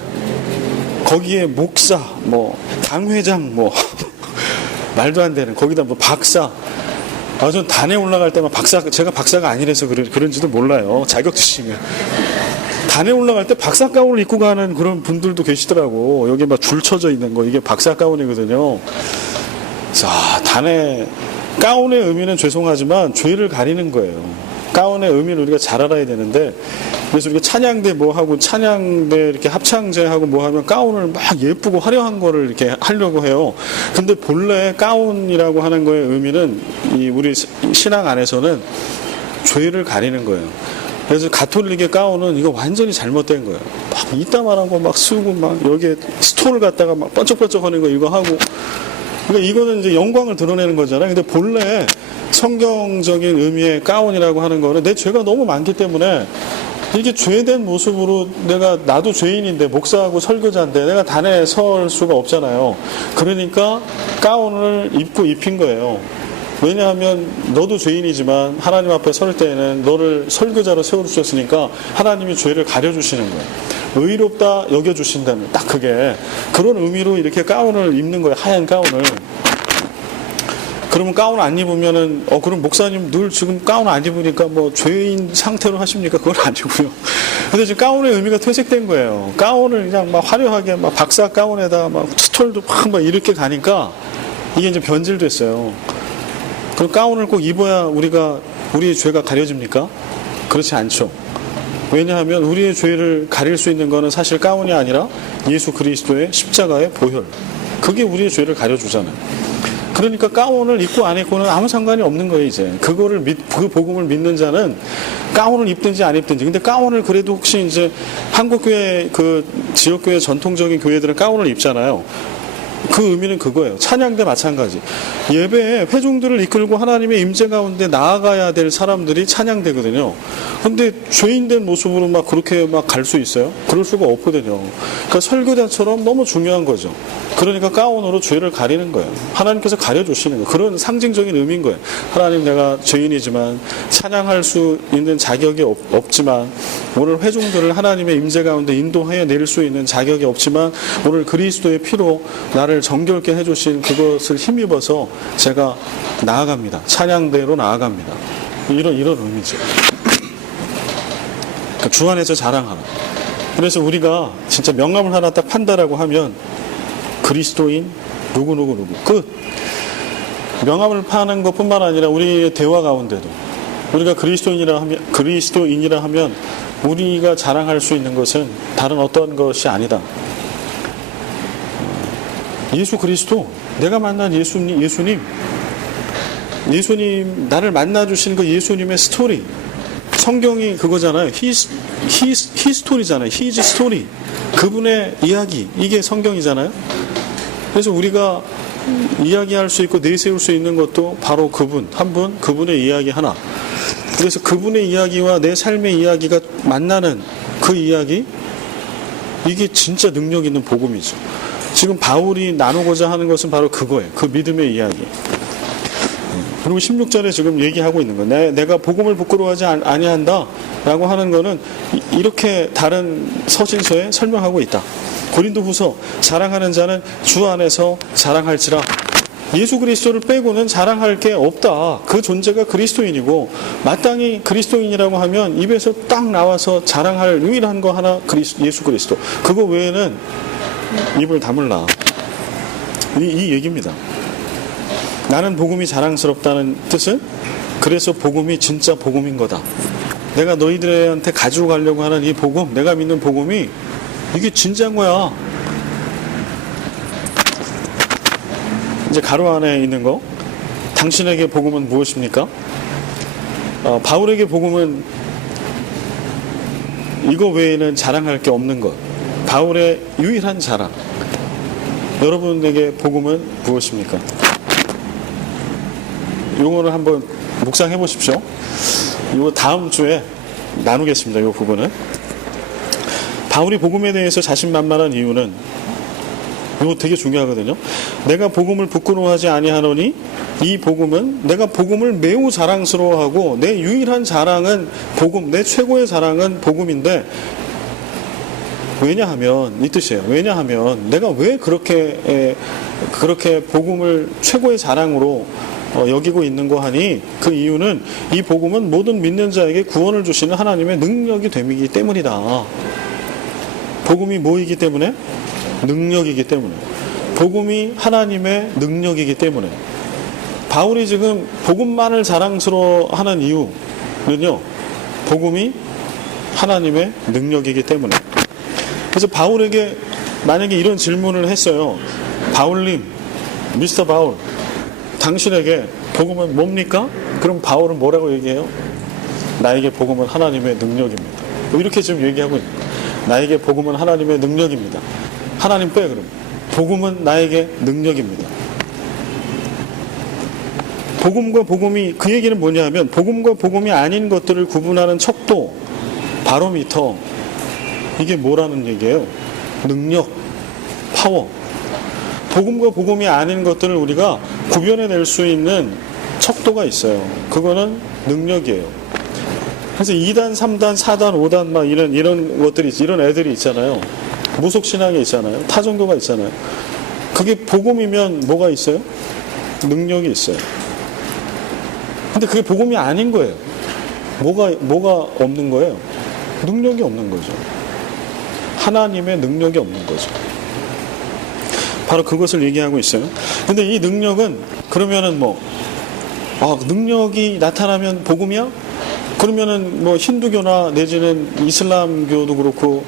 거기에 목사, 뭐 당회장, 뭐 말도 안 되는, 거기다 뭐 박사. 아, 전 단에 올라갈 때만 제가 박사가 아니라서 그런지도 몰라요. 자격 주시면. 단에 올라갈 때 박사 가운을 입고 가는 그런 분들도 계시더라고. 여기 막 줄 쳐져 있는 거, 이게 박사 가운이거든요. 자, 단에 가운의 의미는 죄송하지만 죄를 가리는 거예요. 가운의 의미를 우리가 잘 알아야 되는데, 그래서 우리가 찬양대 뭐 하고, 찬양대 이렇게 합창제 하고 뭐 하면 가운을 막 예쁘고 화려한 거를 이렇게 하려고 해요. 근데 본래 가운이라고 하는 거의 의미는 우리 신앙 안에서는 죄를 가리는 거예요. 그래서 가톨릭의 가운은 이거 완전히 잘못된 거예요. 막 이따만한 거 막 쓰고, 막 여기에 스톤을 갖다가 막 번쩍번쩍 하는 거 이거 하고. 그러니까 이거는 이제 영광을 드러내는 거잖아요. 근데 본래 성경적인 의미의 가운이라고 하는 거는 내 죄가 너무 많기 때문에 이게 죄된 모습으로 나도 죄인인데, 목사하고 설교자인데 내가 단에 설 수가 없잖아요. 그러니까 가운을 입힌 거예요. 왜냐하면 너도 죄인이지만 하나님 앞에 설 때에는 너를 설교자로 세워주셨으니까 하나님이 죄를 가려주시는 거예요. 의롭다 여겨주신다는, 딱 그게 그런 의미로 이렇게 가운을 입는 거예요. 하얀 가운을. 그러면 가운 안 입으면은 그럼 목사님 늘 지금 가운 안 입으니까 뭐 죄인 상태로 하십니까? 그건 아니고요. 근데 지금 가운의 의미가 퇴색된 거예요. 가운을 그냥 막 화려하게 막 박사 가운에다가 막 스톨도 막 이렇게 가니까 이게 이제 변질됐어요. 그럼 가운을 꼭 입어야 우리의 죄가 가려집니까? 그렇지 않죠. 왜냐하면 우리의 죄를 가릴 수 있는 것은 사실 가운이 아니라 예수 그리스도의 십자가의 보혈. 그게 우리의 죄를 가려주잖아요. 그러니까 가운을 입고 안 입고는 아무 상관이 없는 거예요, 이제. 그 복음을 믿는 자는 가운을 입든지 안 입든지. 근데 가운을 그래도 혹시 이제 한국교회 지역교회 전통적인 교회들은 가운을 입잖아요. 그 의미는 그거예요. 찬양대 마찬가지. 예배에 회중들을 이끌고 하나님의 임재 가운데 나아가야 될 사람들이 찬양대거든요. 근데 죄인된 모습으로 막 그렇게 막 갈 수 있어요? 그럴 수가 없거든요. 그러니까 설교자처럼 너무 중요한 거죠. 그러니까 가운으로 죄를 가리는 거예요. 하나님께서 가려주시는 거예요. 그런 상징적인 의미인 거예요. 하나님, 내가 죄인이지만 찬양할 수 있는 자격이 없지만, 오늘 회중들을 하나님의 임재 가운데 인도해 낼 수 있는 자격이 없지만 오늘 그리스도의 피로 나를 정결케 해주신 그것을 힘입어서 제가 나아갑니다. 찬양대로 나아갑니다. 이런 의미죠. 그러니까 주 안에서 자랑하라. 그래서 우리가 진짜 명함을 하나 딱 판다라고 하면 그리스도인 누구 끝. 명함을 파는 것뿐만 아니라 우리의 대화 가운데도 우리가 그리스도인이라 하면 우리가 자랑할 수 있는 것은 다른 어떤 것이 아니다. 예수 그리스도, 내가 만난 예수님, 나를 만나주신 그 예수님의 스토리. 성경이 그거잖아요. 히스토리잖아요. 히즈 스토리. 그분의 이야기. 이게 성경이잖아요. 그래서 우리가 이야기할 수 있고 내세울 수 있는 것도 바로 그분의 이야기 하나. 그래서 그분의 이야기와 내 삶의 이야기가 만나는 그 이야기, 이게 진짜 능력 있는 복음이죠. 지금 바울이 나누고자 하는 것은 바로 그거예요. 그 믿음의 이야기. 그리고 16절에 지금 얘기하고 있는 거예요. 내가 복음을 부끄러워하지 아니한다 라고 하는 거는 이렇게 다른 서신서에 설명하고 있다. 고린도후서, 자랑하는 자는 주 안에서 자랑할지라. 예수 그리스도를 빼고는 자랑할 게 없다. 그 존재가 그리스도인이고 마땅히 그리스도인이라고 하면 입에서 딱 나와서 자랑할 유일한 거 하나 예수 그리스도. 그거 외에는 입을 다물라. 이 얘기입니다. 나는 복음이 자랑스럽다는 뜻은 그래서 복음이 진짜 복음인 거다. 내가 너희들한테 가지고 가려고 하는 이 복음, 내가 믿는 복음이 이게 진짜인 거야. 이제 가로 안에 있는 거, 당신에게 복음은 무엇입니까? 바울에게 복음은 이거 외에는 자랑할 게 없는 것. 바울의 유일한 자랑. 여러분에게 복음은 무엇입니까? 요거를 한번 묵상해 보십시오. 이거 다음 주에 나누겠습니다. 이 부분은. 바울이 복음에 대해서 자신만만한 이유는 이거 되게 중요하거든요. 내가 복음을 부끄러워하지 아니하노니 이 복음은 내가 복음을 매우 자랑스러워하고 내 유일한 자랑은 복음, 내 최고의 자랑은 복음인데 왜냐하면 이 뜻이에요. 왜냐하면 내가 왜 그렇게 복음을 최고의 자랑으로 여기고 있는 거 하니 그 이유는 이 복음은 모든 믿는 자에게 구원을 주시는 하나님의 능력이 됨이기 때문이다. 복음이 뭐이기 때문에? 능력이기 때문에. 복음이 하나님의 능력이기 때문에. 바울이 지금 복음만을 자랑스러워하는 이유는요, 복음이 하나님의 능력이기 때문에. 그래서 바울에게 만약에 이런 질문을 했어요. 바울님, 미스터 바울, 당신에게 복음은 뭡니까? 그럼 바울은 뭐라고 얘기해요? 나에게 복음은 하나님의 능력입니다. 이렇게 지금 얘기하고 있는 거예요. 나에게 복음은 하나님의 능력입니다. 하나님 빼 그럼. 복음은 나에게 능력입니다. 복음과 복음이, 그 얘기는 뭐냐 하면 복음과 복음이 아닌 것들을 구분하는 척도, 바로미터, 이게 뭐라는 얘기예요? 능력, 파워. 복음과 복음이 아닌 것들을 우리가 구별해낼 수 있는 척도가 있어요. 그거는 능력이에요. 그래서 2단, 3단, 4단, 5단 막 이런 것들이, 이런 애들이 있잖아요. 무속신앙에 있잖아요. 타종교가 있잖아요. 그게 복음이면 뭐가 있어요? 능력이 있어요. 근데 그게 복음이 아닌 거예요. 뭐가 없는 거예요? 능력이 없는 거죠. 하나님의 능력이 없는 거죠. 바로 그것을 얘기하고 있어요. 근데 이 능력은 그러면은 능력이 나타나면 복음이야? 그러면은 힌두교나 내지는 이슬람교도 그렇고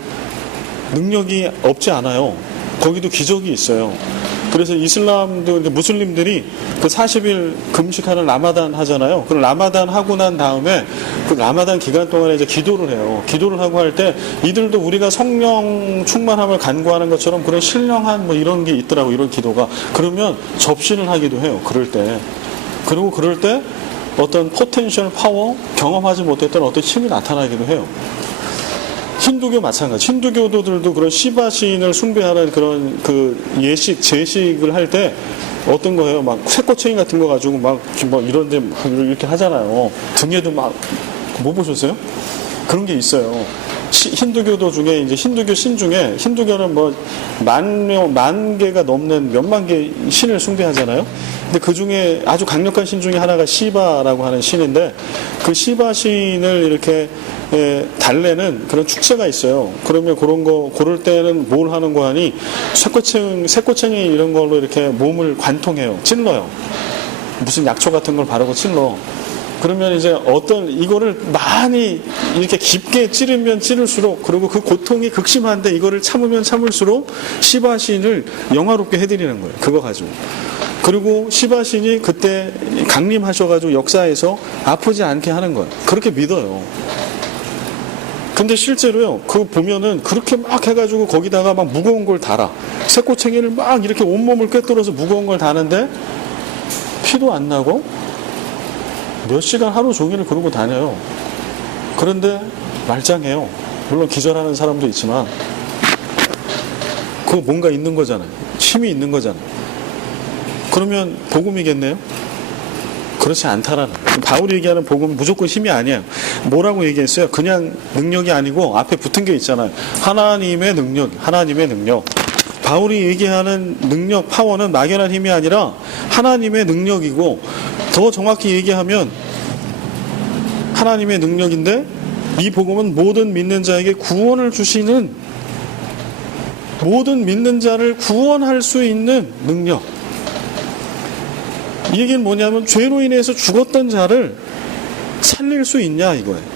능력이 없지 않아요. 거기도 기적이 있어요. 그래서 이슬람도 무슬림들이 그 40일 금식하는 라마단 하잖아요. 그 라마단 하고 난 다음에 그 라마단 기간 동안에 이제 기도를 해요. 기도를 하고 할 때 이들도 우리가 성령 충만함을 간구하는 것처럼 그런 신령한 이런 게 있더라고, 이런 기도가. 그러면 접신을 하기도 해요. 그럴 때. 그리고 그럴 때 어떤 포텐셜 파워, 경험하지 못했던 어떤 힘이 나타나기도 해요. 힌두교 마찬가지. 힌두교도들도 그런 시바 시인을 숭배하는 그런 제식을 할 때 어떤 거예요? 막 쇠꼬챙이 같은 거 가지고 이런데 이렇게 하잖아요. 등에도 못 보셨어요? 그런 게 있어요. 힌두교도 중에 이제 힌두교 신 중에 힌두교는 만 개가 넘는 몇만 개 신을 숭배하잖아요. 근데 그 중에 아주 강력한 신 중에 하나가 시바라고 하는 신인데 그 시바 신을 이렇게 달래는 그런 축제가 있어요. 그러면 고를 때는 뭘 하는 거 하니 쇠꼬챙이 이런 걸로 이렇게 몸을 관통해요. 찔러요. 무슨 약초 같은 걸 바르고 찔러. 그러면 이제 이거를 많이 이렇게 깊게 찌르면 찌를수록, 그리고 그 고통이 극심한데 이거를 참으면 참을수록 시바 신을 영화롭게 해드리는 거예요. 그거 가지고. 그리고 시바 신이 그때 강림하셔가지고 역사에서 아프지 않게 하는 거예요. 그렇게 믿어요. 근데 실제로요, 그거 보면은 그렇게 막 해가지고 거기다가 막 무거운 걸 달아. 쇠꼬챙이를 막 이렇게 온몸을 꿰뚫어서 무거운 걸 다는데 피도 안 나고 몇 시간 하루 종일 그러고 다녀요. 그런데 말짱해요. 물론 기절하는 사람도 있지만 그거 뭔가 있는 거잖아요. 힘이 있는 거잖아요. 그러면 복음이겠네요? 그렇지 않다라는 거예요. 바울이 얘기하는 복음은 무조건 힘이 아니에요. 뭐라고 얘기했어요? 그냥 능력이 아니고 앞에 붙은 게 있잖아요. 하나님의 능력. 바울이 얘기하는 능력, 파워는 막연한 힘이 아니라 하나님의 능력이고, 더 정확히 얘기하면 하나님의 능력인데, 이 복음은 모든 믿는 자에게 구원을 주시는, 모든 믿는 자를 구원할 수 있는 능력. 이 얘기는 뭐냐면 죄로 인해서 죽었던 자를 살릴 수 있냐 이거예요.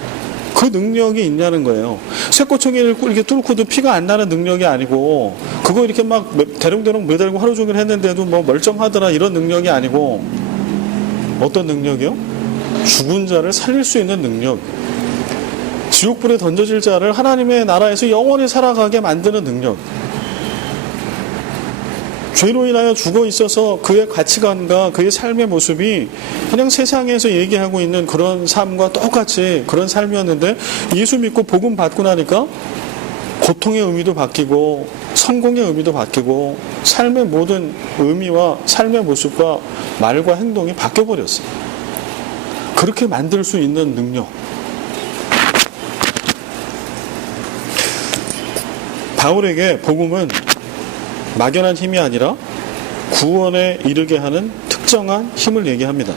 그 능력이 있냐는 거예요. 쇠꼬챙이를 이렇게 뚫고도 피가 안 나는 능력이 아니고, 그거 이렇게 막 대롱대롱 매달고 하루 종일 했는데도 뭐 멀쩡하더라 이런 능력이 아니고, 어떤 능력이요? 죽은 자를 살릴 수 있는 능력. 지옥불에 던져질 자를 하나님의 나라에서 영원히 살아가게 만드는 능력. 죄로 인하여 죽어 있어서 그의 가치관과 그의 삶의 모습이 그냥 세상에서 얘기하고 있는 그런 삶과 똑같이 그런 삶이었는데, 예수 믿고 복음 받고 나니까 고통의 의미도 바뀌고 성공의 의미도 바뀌고 삶의 모든 의미와 삶의 모습과 말과 행동이 바뀌어버렸어요. 그렇게 만들 수 있는 능력. 바울에게 복음은 막연한 힘이 아니라 구원에 이르게 하는 특정한 힘을 얘기합니다.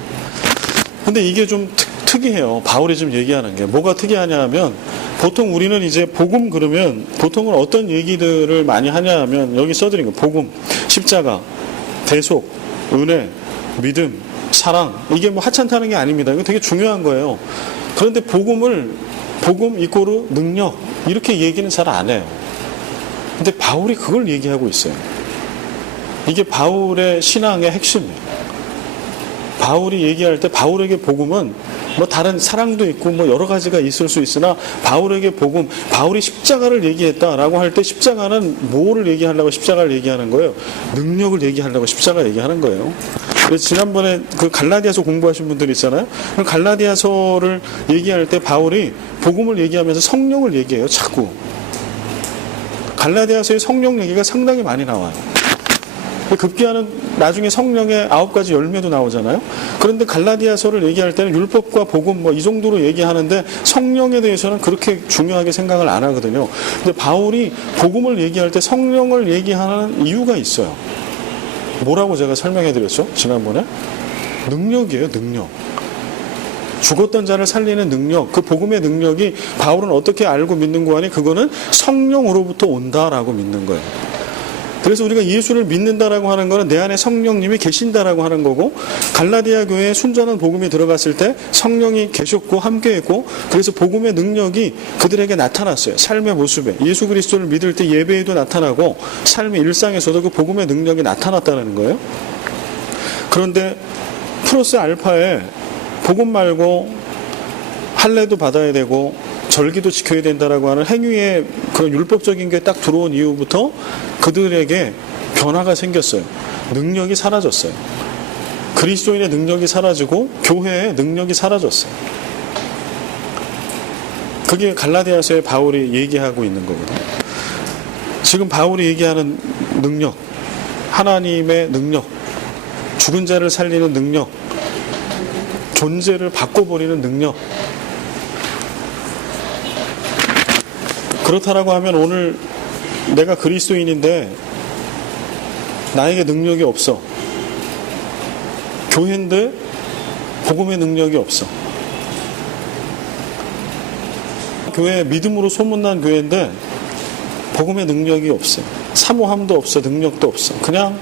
근데 이게 좀 특이해요. 바울이 지금 얘기하는 게. 뭐가 특이하냐 하면, 보통 우리는 이제 복음 그러면 보통은 어떤 얘기들을 많이 하냐 하면, 여기 써드린 거 복음, 십자가, 대속, 은혜, 믿음, 사랑, 이게 뭐 하찮다는 게 아닙니다. 이거 되게 중요한 거예요. 그런데 복음 이꼬르 능력 이렇게 얘기는 잘 안 해요. 근데 바울이 그걸 얘기하고 있어요. 이게 바울의 신앙의 핵심이에요. 바울이 얘기할 때 바울에게 복음은 뭐 다른 사랑도 있고 뭐 여러 가지가 있을 수 있으나, 바울에게 복음, 바울이 십자가를 얘기했다라고 할 때 십자가는 뭐를 얘기하려고 십자가를 얘기하는 거예요? 능력을 얘기하려고 십자가 얘기하는 거예요. 그래서 지난번에 그 갈라디아서 공부하신 분들 있잖아요. 그 갈라디아서를 얘기할 때 바울이 복음을 얘기하면서 성령을 얘기해요. 자꾸. 갈라디아서의 성령 얘기가 상당히 많이 나와요. 급기야는 나중에 성령의 9가지 열매도 나오잖아요. 그런데 갈라디아서를 얘기할 때는 율법과 복음 뭐 이 정도로 얘기하는데, 성령에 대해서는 그렇게 중요하게 생각을 안 하거든요. 근데 바울이 복음을 얘기할 때 성령을 얘기하는 이유가 있어요. 뭐라고 제가 설명해 드렸죠? 지난번에? 능력이에요, 능력. 죽었던 자를 살리는 능력, 그 복음의 능력이 바울은 어떻게 알고 믿는 거 아니? 그거는 성령으로부터 온다라고 믿는 거예요. 그래서 우리가 예수를 믿는다라고 하는 거는 내 안에 성령님이 계신다라고 하는 거고, 갈라디아 교회에 순전한 복음이 들어갔을 때 성령이 계셨고 함께했고, 그래서 복음의 능력이 그들에게 나타났어요. 삶의 모습에. 예수 그리스도를 믿을 때 예배에도 나타나고 삶의 일상에서도 그 복음의 능력이 나타났다는 거예요. 그런데 플러스 알파에 복음 말고 할례도 받아야 되고 절기도 지켜야 된다라고 하는 행위의 그런 율법적인 게 딱 들어온 이후부터 그들에게 변화가 생겼어요. 능력이 사라졌어요. 그리스도인의 능력이 사라지고 교회의 능력이 사라졌어요. 그게 갈라디아서에 바울이 얘기하고 있는 거거든요. 지금 바울이 얘기하는 능력, 하나님의 능력, 죽은 자를 살리는 능력, 존재를 바꿔버리는 능력. 그렇다라고 하면 오늘 내가 그리스도인인데 나에게 능력이 없어. 교회인데 복음의 능력이 없어. 교회 믿음으로 소문난 교회인데 복음의 능력이 없어요. 사모함도 없어, 능력도 없어. 그냥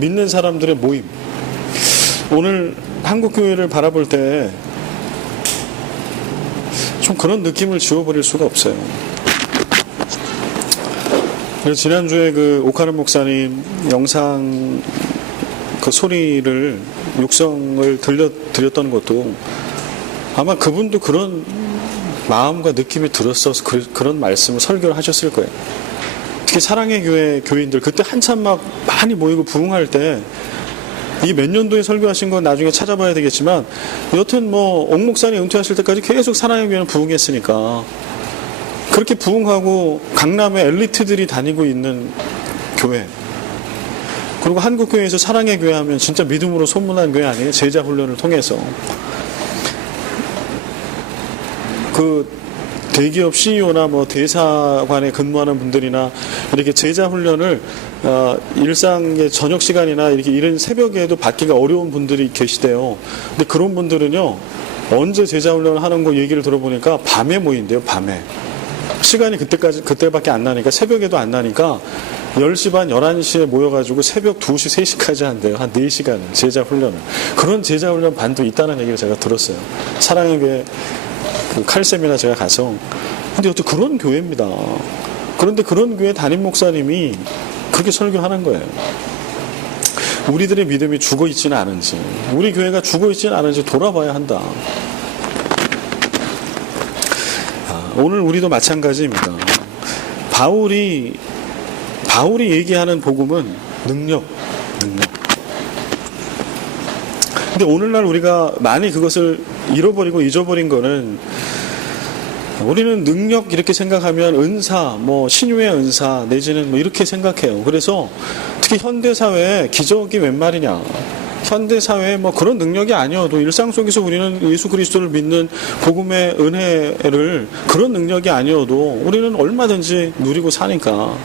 믿는 사람들의 모임. 오늘 한국 교회를 바라볼 때 좀 그런 느낌을 지워버릴 수가 없어요. 그래서 지난주에 그 오카른 목사님 영상 그 소리를 육성을 들려드렸던 것도 아마 그분도 그런 마음과 느낌이 들었어서 그런 말씀을 설교를 하셨을 거예요. 특히 사랑의 교회 교인들 그때 한참 막 많이 모이고 부흥할 때, 이 몇 년도에 설교하신 건 나중에 찾아봐야 되겠지만, 여튼 뭐 옥 목사님 은퇴하실 때까지 계속 사랑의 교회는 부흥했으니까, 그렇게 부흥하고 강남에 엘리트들이 다니고 있는 교회, 그리고 한국 교회에서 사랑의 교회 하면 진짜 믿음으로 소문난 교회 아니에요? 제자 훈련을 통해서 그 대기업 CEO나 뭐 대사관에 근무하는 분들이나 이렇게 제자 훈련을 일상의 저녁 시간이나 이렇게 이른 새벽에도 받기가 어려운 분들이 계시대요. 근데 그런 분들은요, 언제 제자 훈련을 하는 거 얘기를 들어보니까 밤에 모인대요. 밤에. 시간이 그때밖에 안 나니까, 새벽에도 안 나니까 10시 반, 11시에 모여가지고 새벽 2시, 3시까지 한대요. 한 4시간 제자 훈련을. 그런 제자 훈련 반도 있다는 얘기를 제가 들었어요. 사랑의 교회 그 칼세미나 제가 가서. 근데 어떻게 그런 교회입니다. 그런데 그런 교회 담임 목사님이 그렇게 설교하는 거예요. 우리들의 믿음이 죽어 있지는 않은지, 우리 교회가 죽어 있지는 않은지 돌아봐야 한다. 오늘 우리도 마찬가지입니다. 바울이 얘기하는 복음은 능력. 근데 오늘날 우리가 많이 그것을 잃어버리고 잊어버린 거는, 우리는 능력 이렇게 생각하면 은사, 뭐 신유의 은사 내지는 뭐 이렇게 생각해요. 그래서 특히 현대 사회에 기적이 웬 말이냐. 현대 사회에 뭐 그런 능력이 아니어도 일상 속에서 우리는 예수 그리스도를 믿는 복음의 은혜를, 그런 능력이 아니어도 우리는 얼마든지 누리고 사니까.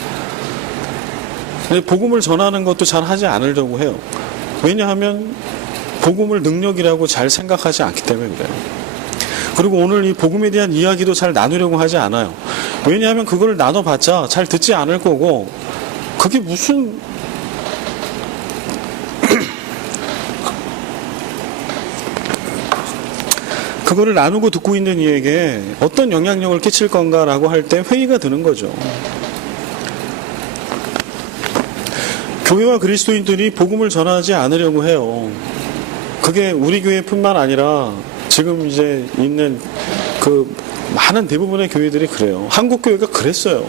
근데 복음을 전하는 것도 잘 하지 않으려고 해요. 왜냐하면 복음을 능력이라고 잘 생각하지 않기 때문에 그래요. 그리고 오늘 이 복음에 대한 이야기도 잘 나누려고 하지 않아요. 왜냐하면 그걸 나눠봤자 잘 듣지 않을 거고, 그게 무슨 그거를 나누고 듣고 있는 이에게 어떤 영향력을 끼칠 건가라고 할 때 회의가 드는 거죠. 교회와 그리스도인들이 복음을 전하지 않으려고 해요. 그게 우리 교회뿐만 아니라 지금 이제 있는 그 많은 대부분의 교회들이 그래요. 한국 교회가 그랬어요.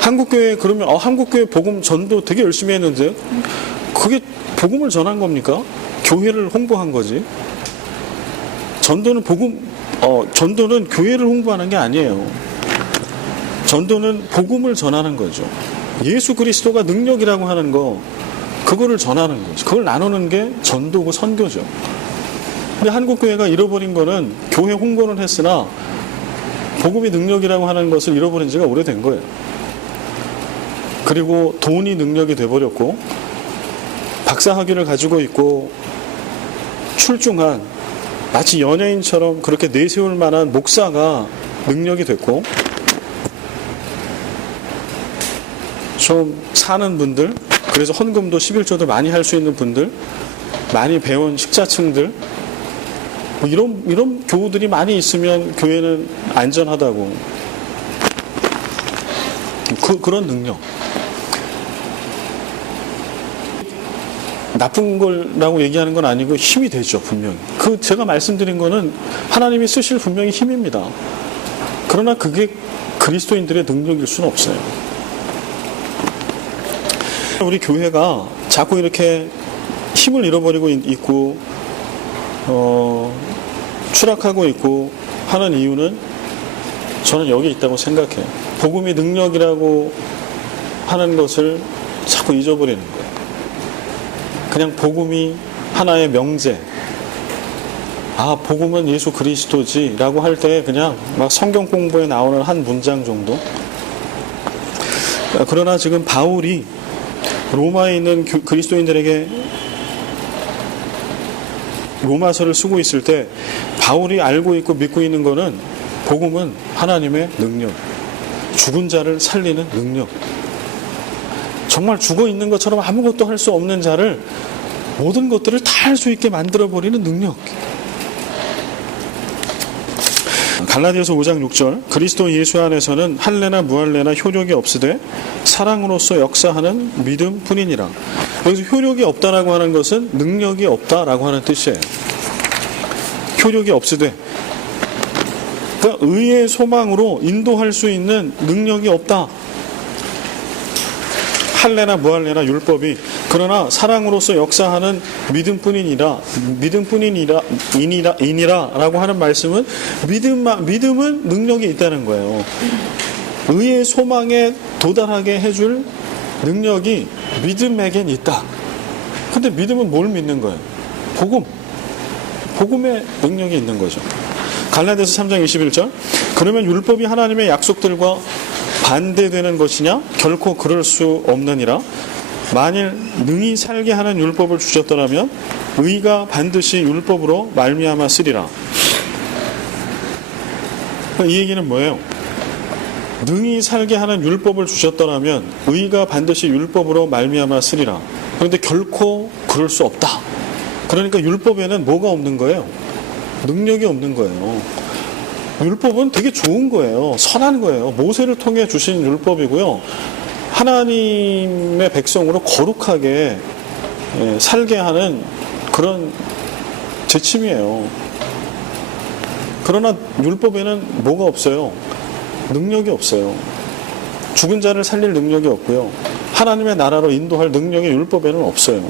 한국 교회 그러면 한국 교회 복음 전도 되게 열심히 했는데 그게 복음을 전한 겁니까? 교회를 홍보한 거지. 전도는 전도는 교회를 홍보하는 게 아니에요. 전도는 복음을 전하는 거죠. 예수 그리스도가 능력이라고 하는 거, 그거를 전하는 거죠. 그걸 나누는 게 전도고 선교죠. 근데 한국 교회가 잃어버린 거는 교회 홍보는 했으나 복음이 능력이라고 하는 것을 잃어버린 지가 오래된 거예요. 그리고 돈이 능력이 돼버렸고, 박사학위를 가지고 있고 출중한 마치 연예인처럼 그렇게 내세울 만한 목사가 능력이 됐고, 좀 사는 분들, 그래서 헌금도 11조도 많이 할 수 있는 분들, 많이 배운 식자층들, 뭐 이런 교우들이 많이 있으면 교회는 안전하다고. 그런 능력. 나쁜 거라고 얘기하는 건 아니고 힘이 되죠, 분명히. 제가 말씀드린 거는 하나님이 쓰실 분명히 힘입니다. 그러나 그게 그리스도인들의 능력일 수는 없어요. 우리 교회가 자꾸 이렇게 힘을 잃어버리고 있고 추락하고 있고 하는 이유는 저는 여기 있다고 생각해요. 복음이 능력이라고 하는 것을 자꾸 잊어버리는 거예요. 그냥 복음이 하나의 명제, 복음은 예수 그리스도지 라고 할 때 그냥 막 성경 공부에 나오는 한 문장 정도. 그러나 지금 바울이 로마에 있는 그리스도인들에게 로마서를 쓰고 있을 때 바울이 알고 있고 믿고 있는 거는 복음은 하나님의 능력, 죽은 자를 살리는 능력, 정말 죽어 있는 것처럼 아무것도 할 수 없는 자를 모든 것들을 다 할 수 있게 만들어버리는 능력. 갈라디아서 5장 6절, 그리스도 예수 안에서는 할례나 무할례나 효력이 없으되 사랑으로서 역사하는 믿음뿐이니라. 여기서 효력이 없다라고 하는 것은 능력이 없다라고 하는 뜻이에요. 효력이 없으되, 그러니까 의의 소망으로 인도할 수 있는 능력이 없다. 할례나 무할례나 율법이, 그러나 사랑으로서 역사하는 믿음뿐이니라라고 하는 말씀은 믿음은 능력이 있다는 거예요. 의의 소망에 도달하게 해줄 능력이 믿음에겐 있다. 근데 믿음은 뭘 믿는 거예요? 복음의 능력이 있는 거죠. 갈라디아서 3장 21절. 그러면 율법이 하나님의 약속들과 반대되는 것이냐? 결코 그럴 수 없느니라. 만일 능히 살게 하는 율법을 주셨더라면 의가 반드시 율법으로 말미암아 쓰리라. 이 얘기는 뭐예요? 능히 살게 하는 율법을 주셨더라면 의가 반드시 율법으로 말미암아 쓰리라. 그런데 결코 그럴 수 없다. 그러니까 율법에는 뭐가 없는 거예요? 능력이 없는 거예요. 율법은 되게 좋은 거예요. 선한 거예요. 모세를 통해 주신 율법이고요. 하나님의 백성으로 거룩하게 살게 하는 그런 지침이에요. 그러나 율법에는 뭐가 없어요? 능력이 없어요. 죽은 자를 살릴 능력이 없고요. 하나님의 나라로 인도할 능력이 율법에는 없어요.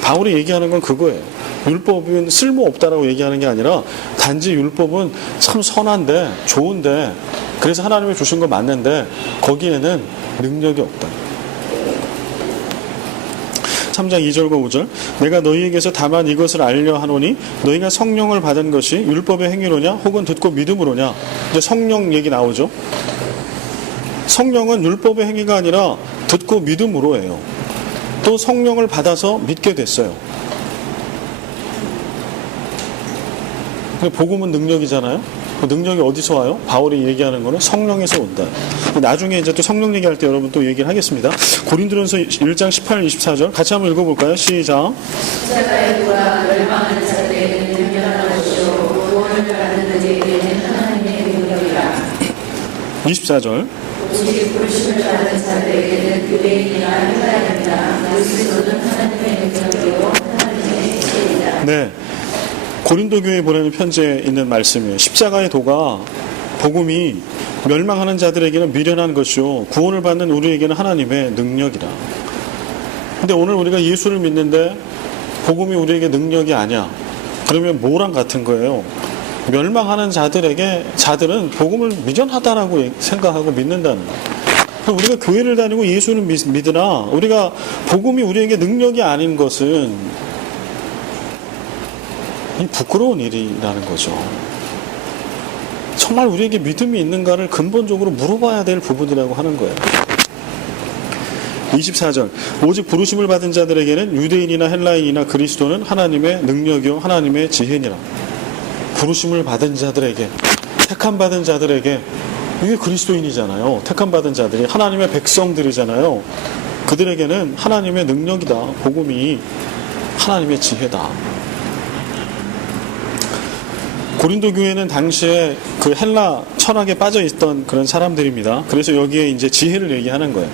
바울이 얘기하는 건 그거예요. 율법은 쓸모없다라고 얘기하는 게 아니라 단지 율법은 참 선한데 좋은데 그래서 하나님이 주신 거 맞는데 거기에는 능력이 없다. 3장 2절과 5절. 내가 너희에게서 다만 이것을 알려 하노니 너희가 성령을 받은 것이 율법의 행위로냐 혹은 듣고 믿음으로냐. 이제 성령 얘기 나오죠. 성령은 율법의 행위가 아니라 듣고 믿음으로 해요. 또 성령을 받아서 믿게 됐어요. 복음은 능력이잖아요. 그 능력이 어디서 와요? 바울이 얘기하는 거는 성령에서 온다. 나중에 이제 또 성령 얘기할 때 여러분 또 얘기를 하겠습니다. 고린도전서 1장 18, 24절 같이 한번 읽어볼까요? 시작. 십자가에 돌아 멸망하는 자들에게는 유명한 것이요 구원을 받는 자들에게는 하나님의 능력이라. 24절. 오직 부르심을 받은 자들에게는 유대인이나 헬라인이나 그리스도는 하나님의 능력이요 하나님의 지혜이다. 네. 고린도 교회에 보내는 편지에 있는 말씀이에요. 십자가의 도가 복음이 멸망하는 자들에게는 미련한 것이요 구원을 받는 우리에게는 하나님의 능력이라. 근데 오늘 우리가 예수를 믿는데 복음이 우리에게 능력이 아니야. 그러면 뭐랑 같은 거예요? 멸망하는 자들은 복음을 미련하다라고 생각하고 믿는다는 거예요. 우리가 교회를 다니고 예수를 믿으나 우리가 복음이 우리에게 능력이 아닌 것은 이 부끄러운 일이라는 거죠. 정말 우리에게 믿음이 있는가를 근본적으로 물어봐야 될 부분이라고 하는 거예요. 24절. 오직 부르심을 받은 자들에게는 유대인이나 헬라인이나 그리스도는 하나님의 능력이요 하나님의 지혜니라. 부르심을 받은 자들에게, 택함 받은 자들에게, 이게 그리스도인이잖아요. 택함 받은 자들이 하나님의 백성들이잖아요. 그들에게는 하나님의 능력이다. 복음이 하나님의 지혜다. 고린도 교회는 당시에 그 헬라 철학에 빠져 있던 그런 사람들입니다. 그래서 여기에 이제 지혜를 얘기하는 거예요.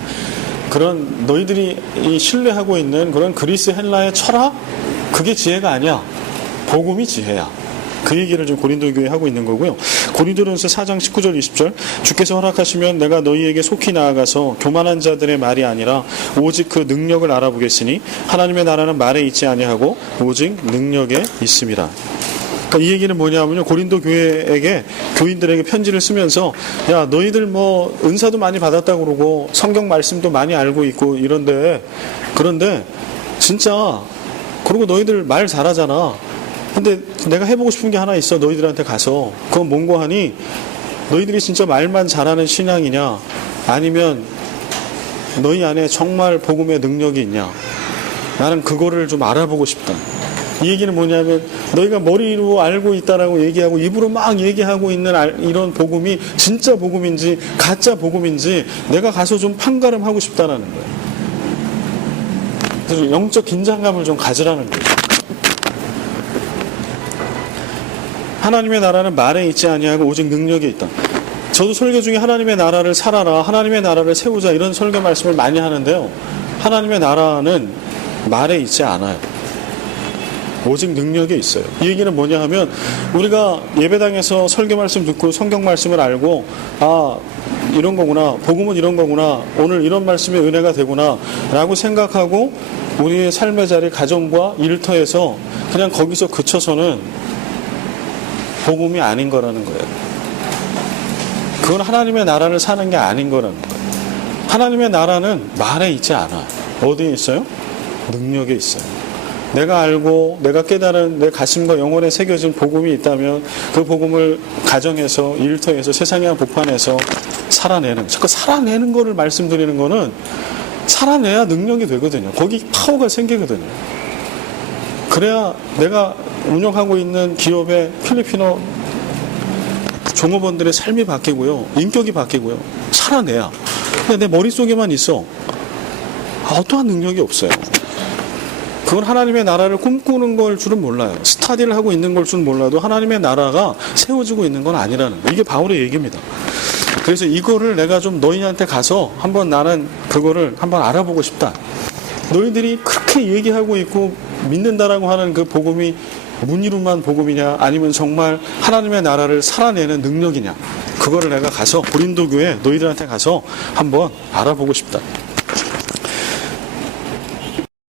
그런 너희들이 신뢰하고 있는 그런 그리스 헬라의 철학? 그게 지혜가 아니야. 복음이 지혜야. 그 얘기를 좀 고린도 교회에 하고 있는 거고요. 고린도전서 4장 19절 20절. 주께서 허락하시면 내가 너희에게 속히 나아가서 교만한 자들의 말이 아니라 오직 그 능력을 알아보겠으니 하나님의 나라는 말에 있지 아니하고 오직 능력에 있음이라. 그러니까 이 얘기는 뭐냐면요. 고린도 교회에게 교인들에게 편지를 쓰면서 야 너희들 뭐 은사도 많이 받았다고 그러고 성경 말씀도 많이 알고 있고 이런데 그런데 진짜 그리고 너희들 말 잘하잖아. 근데 내가 해보고 싶은 게 하나 있어. 너희들한테 가서 그건 뭔고 하니 너희들이 진짜 말만 잘하는 신앙이냐 아니면 너희 안에 정말 복음의 능력이 있냐. 나는 그거를 좀 알아보고 싶다. 이 얘기는 뭐냐면 너희가 머리로 알고 있다라고 얘기하고 입으로 막 얘기하고 있는 이런 복음이 진짜 복음인지 가짜 복음인지 내가 가서 좀 판가름하고 싶다라는 거예요. 그래서 영적 긴장감을 좀 가지라는 거예요. 하나님의 나라는 말에 있지 아니하고 오직 능력에 있다. 저도 설교 중에 하나님의 나라를 살아라, 하나님의 나라를 세우자 이런 설교 말씀을 많이 하는데요. 하나님의 나라는 말에 있지 않아요. 오직 능력에 있어요. 이 얘기는 뭐냐 하면 우리가 예배당에서 설교 말씀 듣고 성경 말씀을 알고 아 이런 거구나, 복음은 이런 거구나, 오늘 이런 말씀이 은혜가 되구나 라고 생각하고 우리의 삶의 자리 가정과 일터에서 그냥 거기서 그쳐서는 복음이 아닌 거라는 거예요. 그건 하나님의 나라를 사는 게 아닌 거라는 거예요. 하나님의 나라는 말에 있지 않아요. 어디에 있어요? 능력에 있어요. 내가 알고 내가 깨달은 내 가슴과 영혼에 새겨진 복음이 있다면 그 복음을 가정에서 일터에서 세상의 복판에서 살아내는, 자꾸 살아내는 거를 말씀드리는 거는 살아내야 능력이 되거든요. 거기 파워가 생기거든요. 그래야 내가 운영하고 있는 기업의 필리핀어 종업원들의 삶이 바뀌고요. 인격이 바뀌고요. 살아내야. 근데 내 머릿속에만 있어. 어떠한 능력이 없어요. 그건 하나님의 나라를 꿈꾸는 걸 줄은 몰라요. 스타디를 하고 있는 걸 줄은 몰라도 하나님의 나라가 세워지고 있는 건 아니라는 거. 이게 바울의 얘기입니다. 그래서 이거를 내가 좀 너희한테 가서 한번 나는 그거를 한번 알아보고 싶다. 너희들이 그렇게 얘기하고 있고 믿는다라고 하는 그 복음이 문이루만 복음이냐 아니면 정말 하나님의 나라를 살아내는 능력이냐, 그거를 내가 가서 고린도 교회 너희들한테 가서 한번 알아보고 싶다.